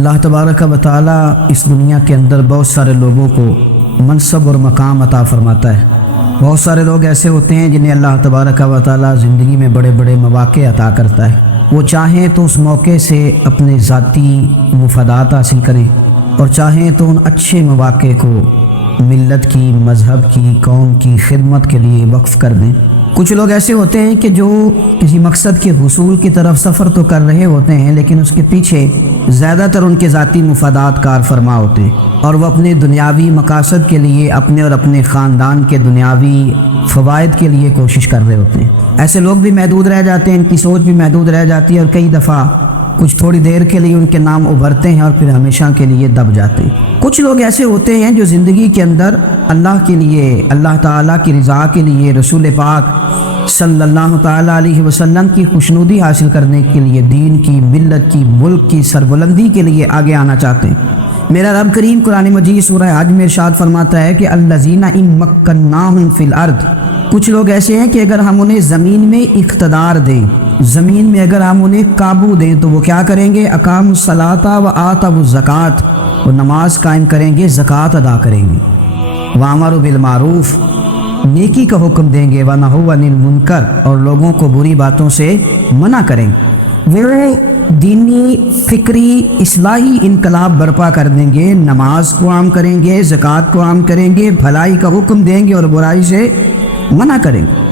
اللہ تبارک و تعالی اس دنیا کے اندر بہت سارے لوگوں کو منصب اور مقام عطا فرماتا ہے۔ بہت سارے لوگ ایسے ہوتے ہیں جنہیں اللہ تبارک و تعالی زندگی میں بڑے بڑے مواقع عطا کرتا ہے۔ وہ چاہیں تو اس موقع سے اپنے ذاتی مفادات حاصل کریں اور چاہیں تو ان اچھے مواقع کو ملت کی، مذہب کی، قوم کی خدمت کے لیے وقف کر دیں۔ کچھ لوگ ایسے ہوتے ہیں کہ جو کسی مقصد کے حصول کی طرف سفر تو کر رہے ہوتے ہیں، لیکن اس کے پیچھے زیادہ تر ان کے ذاتی مفادات کار فرما ہوتے ہیں اور وہ اپنے دنیاوی مقاصد کے لیے، اپنے اور اپنے خاندان کے دنیاوی فوائد کے لیے کوشش کر رہے ہوتے ہیں۔ ایسے لوگ بھی محدود رہ جاتے ہیں، ان کی سوچ بھی محدود رہ جاتی ہے اور کئی دفعہ کچھ تھوڑی دیر کے لیے ان کے نام ابھرتے ہیں اور پھر ہمیشہ کے لیے دب جاتے ہیں۔ کچھ لوگ ایسے ہوتے ہیں جو زندگی کے اندر اللہ کے لیے، اللہ تعالیٰ کی رضا کے لیے، رسول پاک صلی اللہ تعالیٰ علیہ وسلم کی خوشنودی حاصل کرنے کے لیے، دین کی، ملت کی، ملک کی سربلندی کے لیے آگے آنا چاہتے ہیں۔ میرا رب کریم قرآن مجید سورہ حج میں ارشاد فرماتا ہے کہ الذین ان مکناہم فی الارض، کچھ لوگ ایسے ہیں کہ اگر ہم انہیں زمین میں اقتدار دیں، زمین میں اگر ہم انہیں قابو دیں تو وہ کیا کریں گے؟ اقاموا الصلاۃ وآتوا الزکوٰۃ، وہ نماز قائم کریں گے، زکوٰۃ ادا کریں گے، وامروا بالمعروف، نیکی کا حکم دیں گے، ونہوا عن المنکر، اور لوگوں کو بری باتوں سے منع کریں گے۔ وہ دینی، فکری، اصلاحی انقلاب برپا کر دیں گے، نماز کو عام کریں گے، زکوٰۃ کو عام کریں گے، بھلائی کا حکم دیں گے اور برائی سے منع کریں گے۔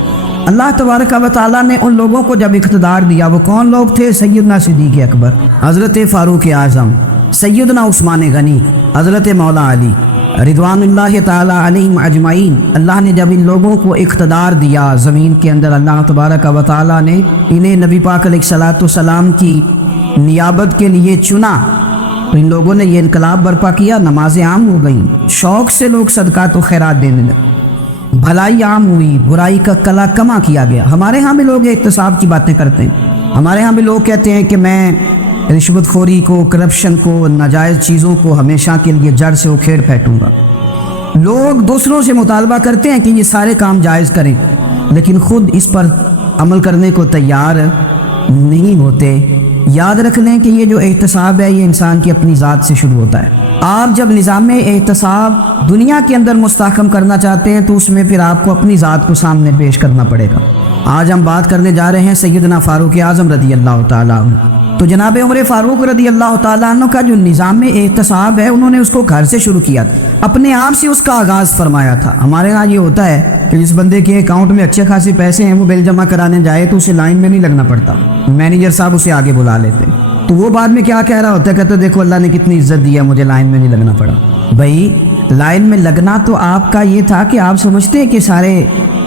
اللہ تبارک و تعالیٰ نے ان لوگوں کو جب اقتدار دیا، وہ کون لوگ تھے؟ سیدنا صدیق اکبر، حضرت فاروق اعظم، سیدنا عثمان غنی، حضرت مولا علی رضوان اللہ تعالیٰ علیہم اجمعین۔ اللہ نے جب ان لوگوں کو اقتدار دیا زمین کے اندر، اللہ تبارک و تعالیٰ نے انہیں نبی پاک علیہ الصلاۃ والسلام کی نیابت کے لیے چنا، تو ان لوگوں نے یہ انقلاب برپا کیا، نمازیں عام ہو گئیں، شوق سے لوگ صدقات و خیرات دینے لگے، بھلائی عام ہوئی، برائی کا کلا کما کیا گیا۔ ہمارے ہاں بھی لوگ احتساب کی باتیں کرتے ہیں، ہمارے ہاں بھی لوگ کہتے ہیں کہ میں رشوت خوری کو، کرپشن کو، ناجائز چیزوں کو ہمیشہ کے لیے جڑ سے اکھیڑ پھینکوں گا۔ لوگ دوسروں سے مطالبہ کرتے ہیں کہ یہ سارے کام جائز کریں، لیکن خود اس پر عمل کرنے کو تیار نہیں ہوتے۔ یاد رکھ لیں کہ یہ جو احتساب ہے یہ انسان کی اپنی ذات سے شروع ہوتا ہے۔ آپ جب نظام احتساب دنیا کے اندر مستحکم کرنا چاہتے ہیں تو اس میں پھر آپ کو اپنی ذات کو سامنے پیش کرنا پڑے گا۔ آج ہم بات کرنے جا رہے ہیں سیدنا فاروق اعظم رضی اللہ تعالیٰ عنہ۔ تو جناب عمر فاروق رضی اللہ تعالیٰ عنہ کا جو نظام احتساب ہے، انہوں نے اس کو گھر سے شروع کیا، اپنے آپ سے اس کا آغاز فرمایا تھا۔ ہمارے ہاں یہ ہوتا ہے کہ جس بندے کے اکاؤنٹ میں اچھے خاصے پیسے ہیں، وہ بل جمع کرانے جائے تو اسے لائن میں نہیں لگنا پڑتا، مینیجر صاحب اسے آگے بلا لیتے، تو وہ بعد میں کیا کہہ رہا ہوتا ہے؟ کہتے دیکھو اللہ نے کتنی عزت دی ہے، مجھے لائن میں نہیں لگنا پڑا۔ بھائی لائن میں لگنا تو آپ کا یہ تھا کہ آپ سمجھتے ہیں کہ سارے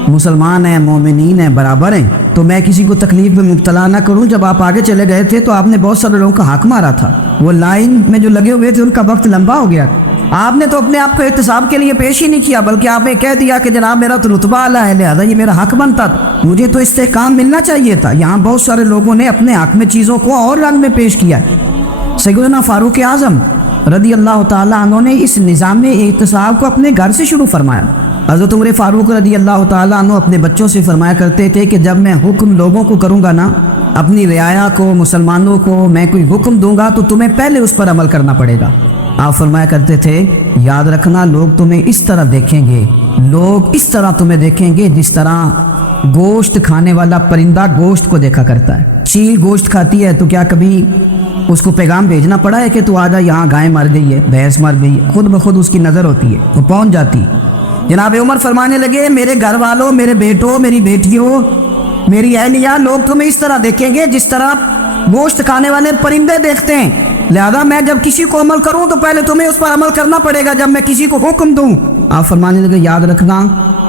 مسلمان ہیں، مومنین ہیں، برابر ہیں، تو میں کسی کو تکلیف میں مبتلا نہ کروں۔ جب آپ آگے چلے گئے تھے تو آپ نے بہت سارے لوگوں کا حق مارا تھا، وہ لائن میں جو لگے ہوئے تھے ان کا وقت لمبا ہو گیا، آپ نے تو اپنے آپ کو احتساب کے لیے پیش ہی نہیں کیا، بلکہ آپ نے کہہ دیا کہ جناب میرا تو رتبہ اعلیٰ ہے، لہٰذا یہ میرا حق بنتا تھا، مجھے تو استحکام ملنا چاہیے تھا۔ یہاں بہت سارے لوگوں نے اپنے حق میں چیزوں کو اور رنگ میں پیش کیا۔ سیدنا فاروق اعظم رضی اللہ تعالیٰ عنہ نے اس نظام احتساب کو اپنے گھر سے شروع فرمایا۔ حضرت عمر فاروق رضی اللہ تعالیٰ عنہ اپنے بچوں سے فرمایا کرتے تھے کہ جب میں حکم لوگوں کو کروں گا نا، اپنی رعایا کو، مسلمانوں کو میں کوئی حکم دوں گا تو تمہیں پہلے اس پر عمل کرنا پڑے گا۔ آپ فرمایا کرتے تھے یاد رکھنا لوگ تمہیں اس طرح دیکھیں گے، لوگ اس طرح تمہیں دیکھیں گے جس طرح گوشت کھانے والا پرندہ گوشت کو دیکھا کرتا ہے۔ چیل گوشت کھاتی ہے تو کیا کبھی اس کو پیغام بھیجنا پڑا ہے کہ تو آجا یہاں گائے مر گئی ہے، بھینس مر گئی؟ خود بخود اس کی نظر ہوتی ہے، وہ پہنچ جاتی۔ جناب عمر فرمانے لگے میرے گھر والوں، میرے بیٹوں، میری بیٹیوں، میری اہلیہ، لوگ تمہیں اس طرح دیکھیں گے جس طرح گوشت کھانے والے پرندے دیکھتے ہیں، لہذا میں جب کسی کو عمل کروں تو پہلے تمہیں اس پر عمل کرنا پڑے گا جب میں کسی کو حکم دوں۔ آپ فرمانے لگے یاد رکھنا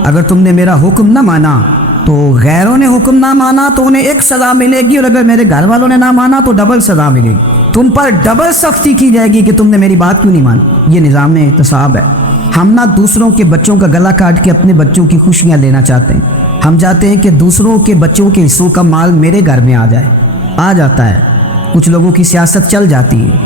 اگر تم نے میرا حکم نہ مانا تو غیروں نے حکم نہ مانا تو انہیں ایک سزا ملے گی، اور اگر میرے گھر والوں نے نہ مانا تو ڈبل سزا ملے گی، تم پر ڈبل سختی کی جائے گی کہ تم نے میری بات کیوں نہیں مانی۔ یہ نظام احتساب ہے۔ ہم نہ دوسروں کے بچوں کا گلا کاٹ کے اپنے بچوں کی خوشیاں لینا چاہتے ہیں، ہم چاہتے ہیں کہ دوسروں کے بچوں کے حصوں کا مال میرے گھر میں آ جاتا ہے۔ کچھ لوگوں کی سیاست چل جاتی ہے،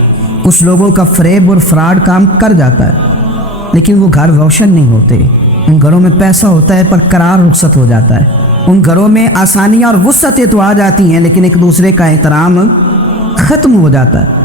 کچھ لوگوں کا فریب اور فراڈ کام کر جاتا ہے، لیکن وہ گھر روشن نہیں ہوتے۔ ان گھروں میں پیسہ ہوتا ہے پر قرار رخصت ہو جاتا ہے، ان گھروں میں آسانیاں اور وسعتیں تو آ جاتی ہیں لیکن ایک دوسرے کا احترام ختم ہو جاتا ہے۔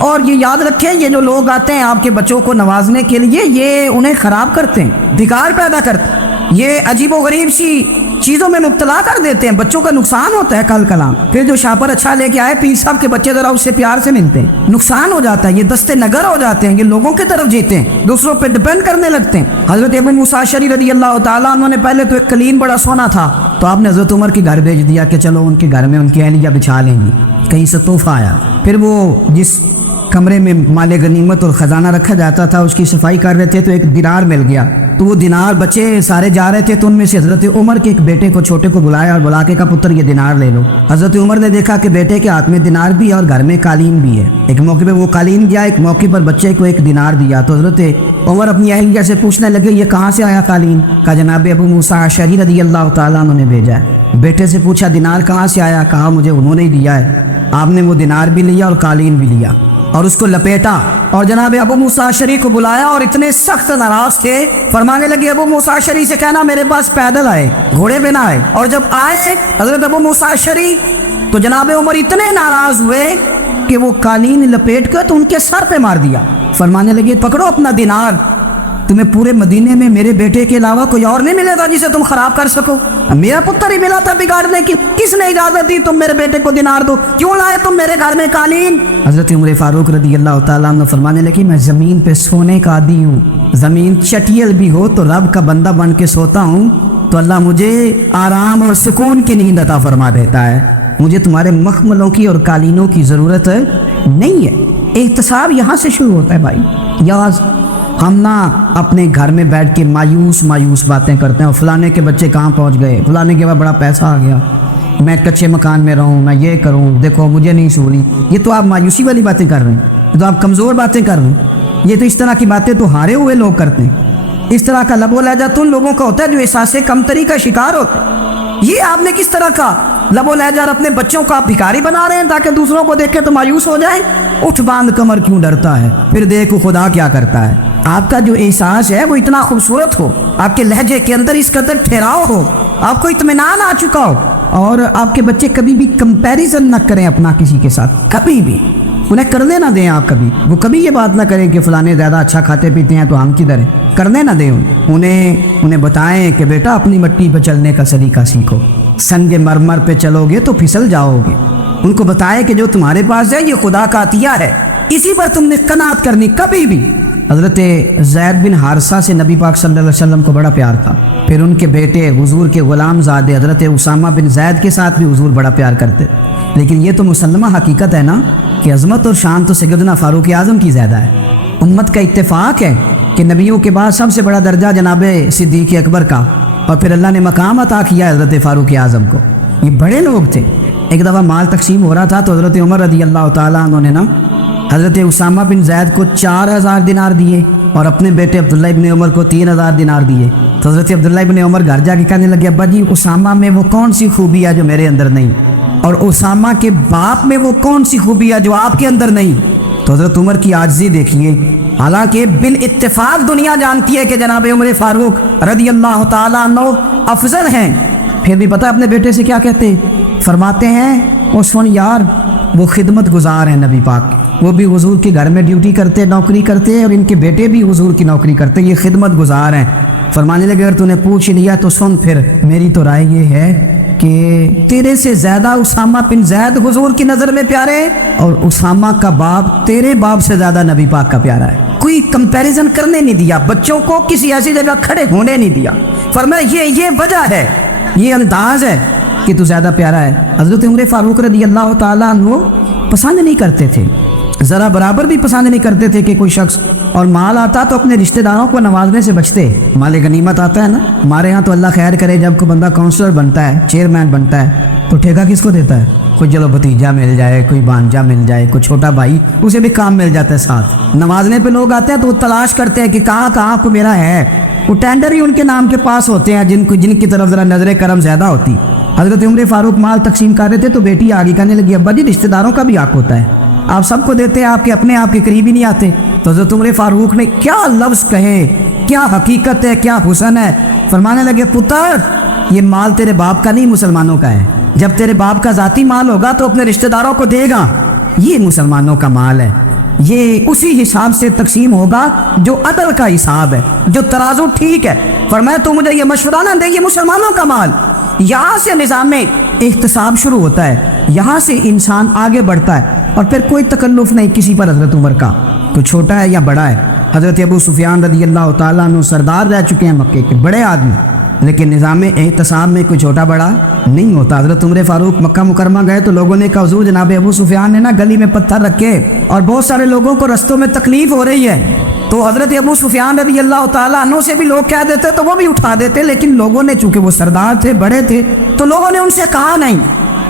اور یہ یاد رکھیں یہ جو لوگ آتے ہیں آپ کے بچوں کو نوازنے کے لیے یہ انہیں خراب کرتے ہیں، بگاڑ پیدا کرتے ہیں، یہ عجیب و غریب سی چیزوں میں مبتلا کر دیتے ہیں، بچوں کا نقصان ہوتا ہے کل کلام۔ پھر جو شاپر اچھا لے کے آئے پیر صاحب کے بچے ذرا اس سے پیار سے ملتے ہیں، نقصان ہو جاتا ہے، یہ دستے نگر ہو جاتے ہیں، یہ لوگوں کی طرف جیتے ہیں، دوسروں پہ ڈپینڈ کرنے لگتے ہیں۔ حضرت ابو موسیٰ اشعری رضی اللہ تعالیٰ عنہ نے پہلے تو ایک قلین بڑا سونا تھا تو آپ نے حضرت عمر کے گھر بھیج دیا کہ چلو ان کے گھر میں ان کی اہلیہ بچھا لیں گی، کہیں سے تحفہ آیا۔ پھر وہ جس کمرے میں مال غنیمت اور خزانہ رکھا جاتا تھا اس کی صفائی کر رہے تھے تو ایک دینار مل گیا، تو وہ دینار بچے سارے جا رہے تھے تو ان میں سے حضرت عمر کے ایک بیٹے کو چھوٹے کو بلایا اور بلا کے کہا پتر یہ دینار لے لو۔ حضرت عمر نے دیکھا کہ بیٹے کے ہاتھ میں دینار بھی ہے اور گھر میں قالین بھی ہے، ایک موقع پہ وہ قالین دیا، ایک موقع پر بچے کو ایک دینار دیا، تو حضرت عمر اپنی اہلیہ سے پوچھنے لگے یہ کہاں سے آیا قالین؟ کہا جناب ابو موسیٰ اشعری رضی اللہ تعالیٰ عنہ نے بھیجا ہے۔ بیٹے سے پوچھا دینار کہاں سے آیا؟ کہا مجھے انہوں نے ہی دیا ہے۔ آپ نے وہ دینار بھی لیا اور قالین بھی لیا اور اس کو لپیٹا اور جناب ابو موسیٰ اشعری کو بلایا اور اتنے سخت ناراض تھے، فرمانے لگے ابو موسیٰ اشعری سے کہنا میرے پاس پیدل آئے، گھوڑے پہ نہ آئے۔ اور جب آئے حضرت ابو موسیٰ اشعری تو جناب عمر اتنے ناراض ہوئے کہ وہ قالین لپیٹ کر تو ان کے سر پہ مار دیا، فرمانے لگے پکڑو اپنا دینار، تمہیں پورے مدینے میں میرے بیٹے کے علاوہ کوئی اور نہیں ملے گا جسے تم خراب کر سکو، میرا پتر ہی ملا تھا بگاڑنے کی، کس نے اجازت دی تم میرے بیٹے کو دینار دو، کیوں لائے تم میرے گھر میں قالین؟ حضرت عمر فاروق رضی اللہ تعالیٰ عنہ فرمانے لگے میں زمین پہ سونے کا عادی ہوں، زمین چٹیل بھی ہو تو رب کا بندہ بن کے سوتا ہوں تو اللہ مجھے آرام اور سکون کی نیند عطا فرما دیتا ہے، مجھے تمہارے مخملوں کی اور قالینوں کی ضرورت نہیں ہے۔ احتساب یہاں سے شروع ہوتا ہے بھائی، یاد ہم نہ اپنے گھر میں بیٹھ کے مایوس باتیں کرتے ہیں اور فلانے کے بچے کہاں پہنچ گئے، فلانے کے بعد بڑا پیسہ آ گیا، میں کچے مکان میں رہوں، میں یہ کروں، دیکھو مجھے نہیں سوری، یہ تو آپ مایوسی والی باتیں کر رہے ہیں، یہ تو آپ کمزور باتیں کر رہے ہیں، یہ تو اس طرح کی باتیں تو ہارے ہوئے لوگ کرتے ہیں، اس طرح کا لب و لہجہ تو ان لوگوں کا ہوتا ہے جو احساس کمتری کا شکار ہوتے ہیں۔ یہ آپ نے کس طرح کا لب و لہجہ اپنے بچوں کو آپ بھکاری بنا رہے ہیں تاکہ دوسروں کو دیکھ کے تو مایوس ہو جائیں؟ اٹھ باندھ کمر کیوں ڈرتا ہے، پھر دیکھو خدا کیا کرتا ہے۔ آپ کا جو احساس ہے وہ اتنا خوبصورت ہو، آپ کے لہجے کے اندر اس قدر ٹھہراؤ ہو، آپ کو اطمینان آ چکا ہو، اور آپ کے بچے کبھی بھی کمپیریزن نہ کریں اپنا کسی کے ساتھ، کبھی بھی انہیں کرنے نہ دیں آپ، وہ کبھی یہ بات نہ کریں کہ فلانے زیادہ اچھا کھاتے پیتے ہیں تو ہم کدھر ہیں، کرنے نہ دیں انہیں بتائیں کہ بیٹا اپنی مٹی پہ چلنے کا سلیقہ سیکھو، سنگ مرمر پہ چلو گے تو پھسل جاؤ گے، ان کو بتائیں کہ جو تمہارے پاس ہے یہ خدا کا عطیہ ہے، اسی پر تم نے قناعت کرنی کبھی بھی۔ حضرت زید بن حارثہ سے نبی پاک صلی اللہ علیہ وسلم کو بڑا پیار تھا، پھر ان کے بیٹے حضور کے غلام زادے حضرت اسامہ بن زید کے ساتھ بھی حضور بڑا پیار کرتے، لیکن یہ تو مسلمہ حقیقت ہے نا کہ عظمت اور شان تو سیدنا فاروق اعظم کی زیادہ ہے، امت کا اتفاق ہے کہ نبیوں کے بعد سب سے بڑا درجہ جناب صدیق اکبر کا، اور پھر اللہ نے مقام عطا کیا حضرت فاروق اعظم کو، یہ بڑے لوگ تھے۔ ایک دفعہ مال تقسیم ہو رہا تھا تو حضرت عمر رضی اللہ تعالیٰ عنہ نے نا حضرت اسامہ بن زید کو 4000 دینار دیے اور اپنے بیٹے عبداللہ ابن عمر کو 3000 دینار دیے، تو حضرت عبداللہ ابن عمر گھر جا کے کہنے لگے ابا جی اسامہ میں وہ کون سی خوبی ہے جو میرے اندر نہیں، اور اسامہ کے باپ میں وہ کون سی خوبی ہے جو آپ کے اندر نہیں؟ تو حضرت عمر کی عاجزی دیکھیے، حالانکہ بالاتفاق دنیا جانتی ہے کہ جناب عمر فاروق رضی اللہ تعالیٰ عنہ افضل ہیں، پھر بھی پتہ اپنے بیٹے سے کیا کہتے ہیں؟ فرماتے ہیں وہ سن یار وہ خدمت گزار ہیں نبی پاک کے، وہ بھی حضور کے گھر میں ڈیوٹی کرتے، نوکری کرتے، اور ان کے بیٹے بھی حضور کی نوکری کرتے، یہ خدمت گزار ہیں۔ فرمانے لگے اگر تو نے پوچھ لیا تو سن، پھر میری تو رائے یہ ہے کہ تیرے سے زیادہ اسامہ بن زید حضور کی نظر میں پیارے، اور اسامہ کا باپ تیرے باپ سے زیادہ نبی پاک کا پیارا ہے۔ کوئی کمپیریزن کرنے نہیں دیا، بچوں کو کسی ایسی جگہ کھڑے ہونے نہیں دیا، فرمایا یہ وجہ ہے، یہ انداز ہے کہ تو زیادہ پیارا ہے۔ حضرت عمر فاروق رضی اللہ تعالیٰ عنہ پسند نہیں کرتے تھے، ذرا برابر بھی پسند نہیں کرتے تھے کہ کوئی شخص اور مال آتا تو اپنے رشتہ داروں کو نوازنے سے بچتے، مال غنیمت آتا ہے نا، ہمارے ہاں تو اللہ خیر کرے جب کوئی بندہ کونسلر بنتا ہے، چیئرمین بنتا ہے تو ٹھیکہ کس کو دیتا ہے؟ کوئی چلو بھتیجا مل جائے، کوئی بانجا مل جائے، کوئی چھوٹا بھائی، اسے بھی کام مل جاتا ہے ساتھ۔ نوازنے پہ لوگ آتے ہیں تو وہ تلاش کرتے ہیں کہ کہاں کو میرا ہے، وہ ٹینڈر ہی ان کے نام کے پاس ہوتے ہیں جن کی طرف ذرا نظر کرم زیادہ ہوتی۔ حضرت عمر فاروق مال تقسیم کر رہے تھے تو بیٹی آگے کہنے لگی ابا جی رشتہ داروں کا بھی حق ہوتا ہے، آپ سب کو دیتے ہیں، آپ کے اپنے آپ کے قریب ہی نہیں آتے۔ تو حضرت عمر فاروق نے کیا لفظ کہے، کیا حقیقت ہے، کیا حسن ہے، فرمانے لگے پتر یہ مال تیرے باپ کا نہیں مسلمانوں کا ہے، جب تیرے باپ کا ذاتی مال ہوگا تو اپنے رشتہ داروں کو دے گا، یہ مسلمانوں کا مال ہے۔ یہ اسی حساب سے تقسیم ہوگا جو عدل کا حساب ہے، جو ترازو ٹھیک ہے۔ فرمایا تو مجھے یہ مشورہ نہ دے، یہ مسلمانوں کا مال۔ یہاں سے نظام میں احتساب شروع ہوتا ہے، یہاں سے انسان آگے بڑھتا ہے، اور پھر کوئی تکلف نہیں کسی پر حضرت عمر کا، کوئی چھوٹا ہے یا بڑا ہے۔ حضرت ابو سفیان رضی اللہ تعالیٰ عنہ سردار رہ چکے ہیں مکے کے، بڑے آدمی، لیکن نظام احتساب میں کوئی چھوٹا بڑا نہیں ہوتا۔ حضرت عمر فاروق مکہ مکرمہ گئے تو لوگوں نے کہا حضور جناب ابو سفیان نے نا گلی میں پتھر رکھے اور بہت سارے لوگوں کو رستوں میں تکلیف ہو رہی ہے، تو حضرت ابو سفیان رضی اللہ تعالیٰ عنہ سے بھی لوگ کہہ دیتے تو وہ بھی اٹھا دیتے، لیکن لوگوں نے چونکہ وہ سردار تھے، بڑے تھے، تو لوگوں نے ان سے کہا نہیں۔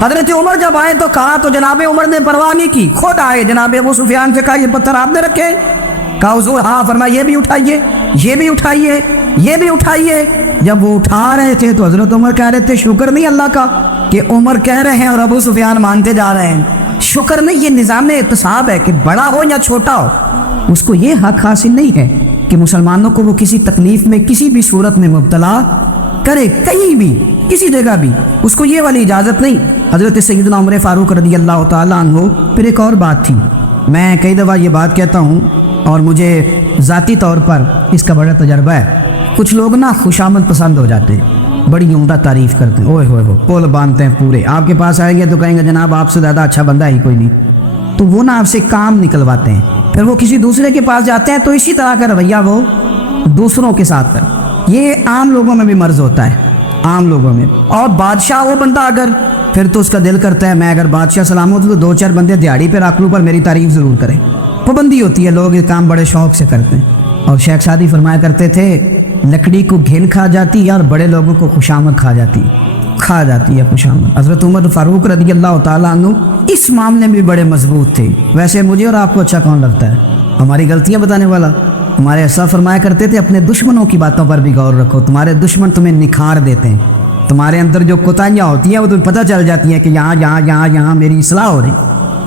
حضرت عمر جب آئے تو کہا، تو جناب عمر نے پرواہ نہیں کی، خود آئے جناب ابو سفیان سے کہا یہ پتھر آپ نے رکھے؟ کہا حضور ہاں۔ فرمایا یہ بھی اٹھائیے، یہ بھی اٹھائیے، یہ بھی اٹھائیے۔ جب وہ اٹھا رہے تھے تو حضرت عمر کہہ رہے تھے شکر نہیں اللہ کا کہ عمر کہہ رہے ہیں اور ابو سفیان مانتے جا رہے ہیں، شکر نہیں۔ یہ نظام احتساب ہے کہ بڑا ہو یا چھوٹا ہو، اس کو یہ حق حاصل نہیں ہے کہ مسلمانوں کو وہ کسی تکلیف میں کسی بھی صورت میں مبتلا کرے، کہیں بھی کسی جگہ بھی، اس کو یہ والی اجازت نہیں۔ حضرت سیدنا عمر فاروق رضی اللہ تعالیٰ عنہ۔ پھر ایک اور بات تھی، میں کئی دفعہ یہ بات کہتا ہوں اور مجھے ذاتی طور پر اس کا بڑا تجربہ ہے، کچھ لوگ نا خوشامد پسند ہو جاتے ہیں، بڑی عمدہ تعریف کرتے ہیں، اوئے ہوئے پول باندھتے ہیں پورے، آپ کے پاس آئیں گے تو کہیں گے جناب آپ سے زیادہ اچھا بندہ ہی کوئی نہیں، تو وہ نا آپ سے کام نکلواتے ہیں، پھر وہ کسی دوسرے کے پاس جاتے ہیں تو اسی طرح کا رویہ وہ دوسروں کے ساتھ کر۔ یہ عام لوگوں میں بھی مرض ہوتا ہے، عام لوگوں میں۔ اور بادشاہ وہ بندہ اگر، پھر تو اس کا دل کرتا ہے میں اگر بادشاہ سلامت تو 2-4 بندے دیہڑی پہ رکھ لوں پر میری تعریف ضرور کریں، پابندی ہوتی ہے، لوگ یہ کام بڑے شوق سے کرتے ہیں۔ اور شیخ سعدی فرمایا کرتے تھے لکڑی کو گھن کھا جاتی ہے اور بڑے لوگوں کو خوشامد کھا جاتی ہے خوشامد۔ حضرت عمر فاروق رضی اللہ تعالیٰ عنہ اس معاملے میں بھی بڑے مضبوط تھے۔ ویسے مجھے اور آپ کو اچھا کون لگتا ہے؟ ہماری غلطیاں بتانے والا؟ ہمارے ایسا فرمایا کرتے تھے اپنے دشمنوں کی باتوں پر بھی غور رکھو، تمہارے دشمن تمہیں نکھار دیتے ہیں، تمہارے اندر جو کوتاہیاں ہوتی ہیں وہ تمہیں پتہ چل جاتی ہیں کہ یہاں میری اصلاح ہو رہی،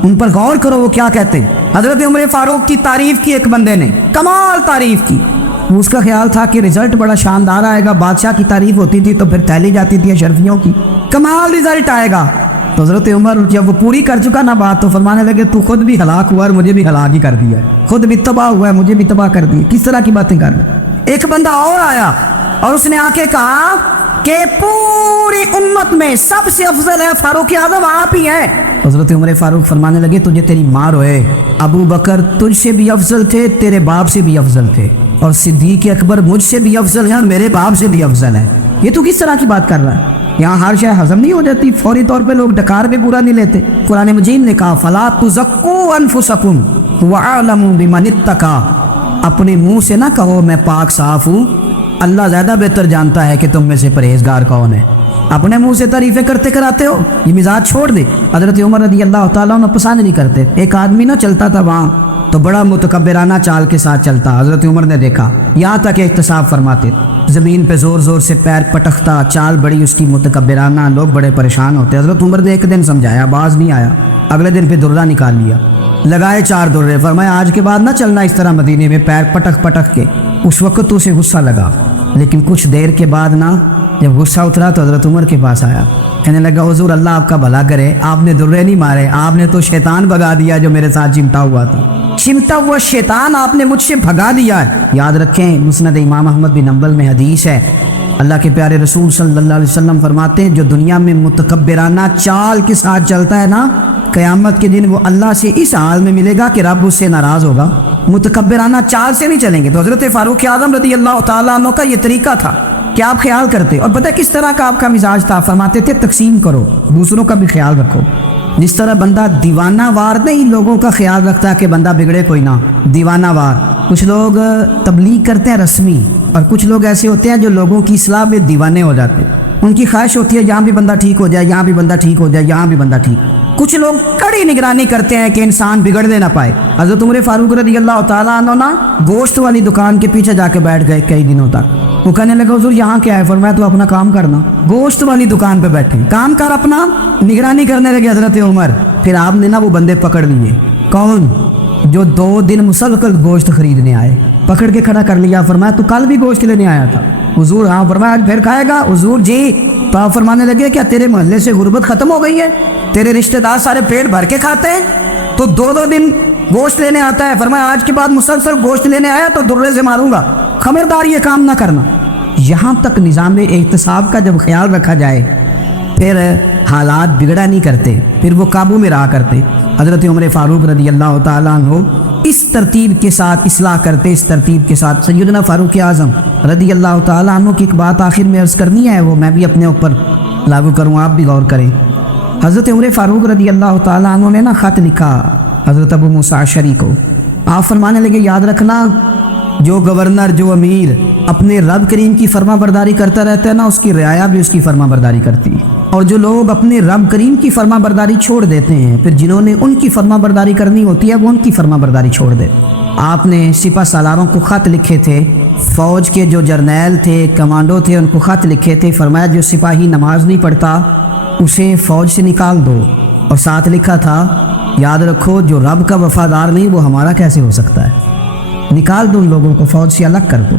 ان پر غور کرو وہ کیا کہتے ہیں۔ حضرت عمر فاروق کی تعریف کی ایک بندے نے، کمال تعریف کی، اس کا خیال تھا کہ رزلٹ بڑا شاندار آئے گا، بادشاہ کی تعریف ہوتی تھی تو پھر تھیلی جاتی تھی اشرفیوں کی، کمال رزلٹ آئے گا۔ تو حضرت عمر جب وہ پوری کر چکا نا بات تو فرمانے لگے تو خود بھی ہلاک ہوا اور مجھے بھی ہلاک ہی کر دیا ہے، خود بھی تباہ ہوا ہے مجھے بھی تباہ کر دیا، کس طرح کی باتیں کر رہے۔ ایک بندہ اور آیا اور اس نے آ کے کہا کہ پوری امت میں سب سے افضل ہے فاروق اعظم آپ ہی ہیں۔ حضرت عمر فاروق فرمانے لگے تجھے تیری ماں روئے، ابو بکر تجھ سے بھی افضل تھے، تیرے باپ سے بھی افضل تھے، اور صدیق اکبر مجھ سے بھی افضل ہے اور میرے باپ سے بھی افضل ہے، یہ تو کس طرح کی بات کر رہا ہے؟ یہاں ہر شے ہضم نہیں ہو جاتی، فوری طور پہ لوگ ڈکار بھی پورا نہیں لیتے۔ قرآن مجید نے کہا فلا تزکوا انفسکم واعلموا بمن اتقى، اپنے منہ سے نہ کہو میں پاک صاف ہوں، اللہ زیادہ بہتر جانتا ہے کہ تم میں سے پرہیزگار کون ہے۔ اپنے منہ سے تعریفیں کرتے کراتے ہو، یہ مزاج چھوڑ دے۔ حضرت عمر رضی اللہ تعالیٰ عنہ پسند نہیں کرتے۔ ایک آدمی نہ چلتا تھا وہاں تو بڑا متکبرانہ چال کے ساتھ چلتا، حضرت عمر نے دیکھا، یہاں تک احتساب فرماتے، زمین پہ زور زور سے پیر پٹکتا، چال بڑی اس کی متکبرانہ، لوگ بڑے پریشان ہوتے۔ حضرت عمر نے ایک دن سمجھایا، باز نہیں آیا، اگلے دن پہ درہ نکال لیا، لگائے 4 درے، فرمایا آج کے بعد نہ چلنا اس طرح مدینے میں پیر پٹک پٹک کے۔ اس وقت تو اسے غصہ لگا، لیکن کچھ دیر کے بعد نا جب غصہ اترا تو حضرت عمر کے پاس آیا، کہنے لگا حضور اللہ آپ کا بھلا کرے، آپ نے درے نہیں مارے، آپ نے تو شیطان بھگا دیا جو میرے ساتھ چمٹا ہوا تھا، چمٹا ہوا شیطان آپ نے مجھ سے بھگا دیا ہے۔ یاد رکھیں مسند امام احمد بن حنبل میں حدیث ہے، اللہ کے پیارے رسول صلی اللہ علیہ وسلم فرماتے ہیں جو دنیا میں متکبرانہ چال کے ساتھ چلتا ہے نا، قیامت کے دن وہ اللہ سے اس حال میں ملے گا کہ رب اس سے ناراض ہوگا، متکبرانہ چال سے نہیں چلیں گے۔ تو حضرت فاروق اعظم رضی اللہ تعالیٰ عنہ کا یہ طریقہ تھا کہ آپ خیال کرتے، اور پتہ کس طرح کا آپ کا مزاج تھا، فرماتے تھے تقسیم کرو، دوسروں کا بھی خیال رکھو۔ جس طرح بندہ دیوانہ وار نہیں لوگوں کا خیال رکھتا ہے کہ بندہ بگڑے کوئی نہ، دیوانہ وار۔ کچھ لوگ تبلیغ کرتے ہیں رسمی، اور کچھ لوگ ایسے ہوتے ہیں جو لوگوں کی اصلاح میں دیوانے ہو جاتے ہیں، ان کی خواہش ہوتی ہے یہاں بھی بندہ ٹھیک ہو جائے، یہاں بھی بندہ ٹھیک ہو جائے، یہاں بھی بندہ ٹھیک۔ کچھ لوگ کڑی نگرانی کرتے ہیں کہ انسان بگڑنے نہ پائے۔ حضرت عمر فاروق رضی اللہ تعالیٰ عنہ نا گوشت والی دکان کے پیچھے جا کے بیٹھ گئے کئی دنوں تک۔ وہ کہنے لگا حضور یہاں کیا ہے؟ فرمایا تو اپنا کام کرنا، گوشت والی دکان پہ بیٹھے کام کر اپنا، نگرانی کرنے لگے حضرت عمر۔ پھر آپ نے نا وہ بندے پکڑ لیے، کون؟ جو 2 دن مسلسل گوشت خریدنے آئے، پکڑ کے کھڑا کر لیا، فرمایا تو کل بھی گوشت لینے آیا تھا؟ حضور ہاں۔ فرمایا آج پھر کھائے گا؟ حضور جی۔ تو آپ فرمانے لگے کیا تیرے محلے سے غربت ختم ہو گئی ہے؟ تیرے رشتہ دار سارے پیٹ بھر کے کھاتے ہیں؟ تو 2 دن گوشت لینے آتا ہے، فرمایا آج کے بعد مسلسل گوشت لینے آیا تو درے سے ماروں گا، خبردار یہ کام نہ کرنا۔ یہاں تک نظام احتساب کا جب خیال رکھا جائے پھر حالات بگڑا نہیں کرتے، پھر وہ قابو میں رہا کرتے۔ حضرت عمر فاروق رضی اللہ تعالیٰ عنہ اس ترتیب کے ساتھ اصلاح کرتے، اس ترتیب کے ساتھ۔ سیدنا فاروق اعظم رضی اللہ تعالیٰ عنہ کی ایک بات آخر میں عرض کرنی ہے، وہ میں بھی اپنے اوپر لاگو کروں، آپ بھی غور کریں۔ حضرت عمر فاروق رضی اللہ تعالیٰ عنہ نے خط لکھا حضرت ابو موسیٰ اشعری کو۔ آپ فرمانے لگے یاد رکھنا جو گورنر، جو امیر اپنے رب کریم کی فرما برداری کرتا رہتا ہے نا، اس کی رعایا بھی اس کی فرما برداری کرتی ہے، اور جو لوگ اپنے رب کریم کی فرما برداری چھوڑ دیتے ہیں پھر جنہوں نے ان کی فرما برداری کرنی ہوتی ہے وہ ان کی فرما برداری چھوڑ دیتے۔ آپ نے سپہ سالاروں کو خط لکھے تھے، فوج کے جو جرنیل تھے، کمانڈو تھے، ان کو خط لکھے تھے، فرمایا جو سپاہی نماز نہیں پڑھتا اسے فوج سے نکال دو، اور ساتھ لکھا تھا یاد رکھو جو رب کا وفادار نہیں وہ ہمارا کیسے ہو سکتا ہے، نکال دو ان لوگوں کو، فوج سے الگ کر دو۔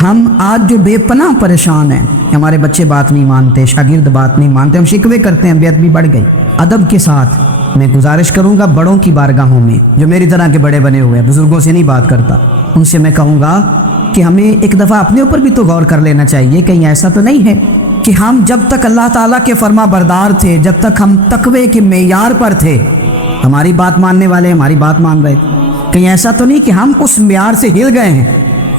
ہم آج جو بے پناہ پریشان ہیں، ہمارے بچے بات نہیں مانتے، شاگرد بات نہیں مانتے، ہم شکوے کرتے ہیں، بے ادبی بڑھ گئی۔ ادب کے ساتھ میں گزارش کروں گا بڑوں کی بارگاہوں میں، جو میری طرح کے بڑے بنے ہوئے ہیں، بزرگوں سے نہیں بات کرتا، ان سے میں کہوں گا کہ ہمیں ایک دفعہ اپنے اوپر بھی تو غور کر لینا چاہیے، کہیں ایسا تو نہیں ہے کہ ہم جب تک اللہ تعالیٰ کے فرما بردار تھے، جب تک ہم تقوی کے معیار پر تھے، ہماری بات ماننے والے ہماری بات مان رہے تھے، کہیں ایسا تو نہیں کہ ہم اس معیار سے ہل گئے ہیں،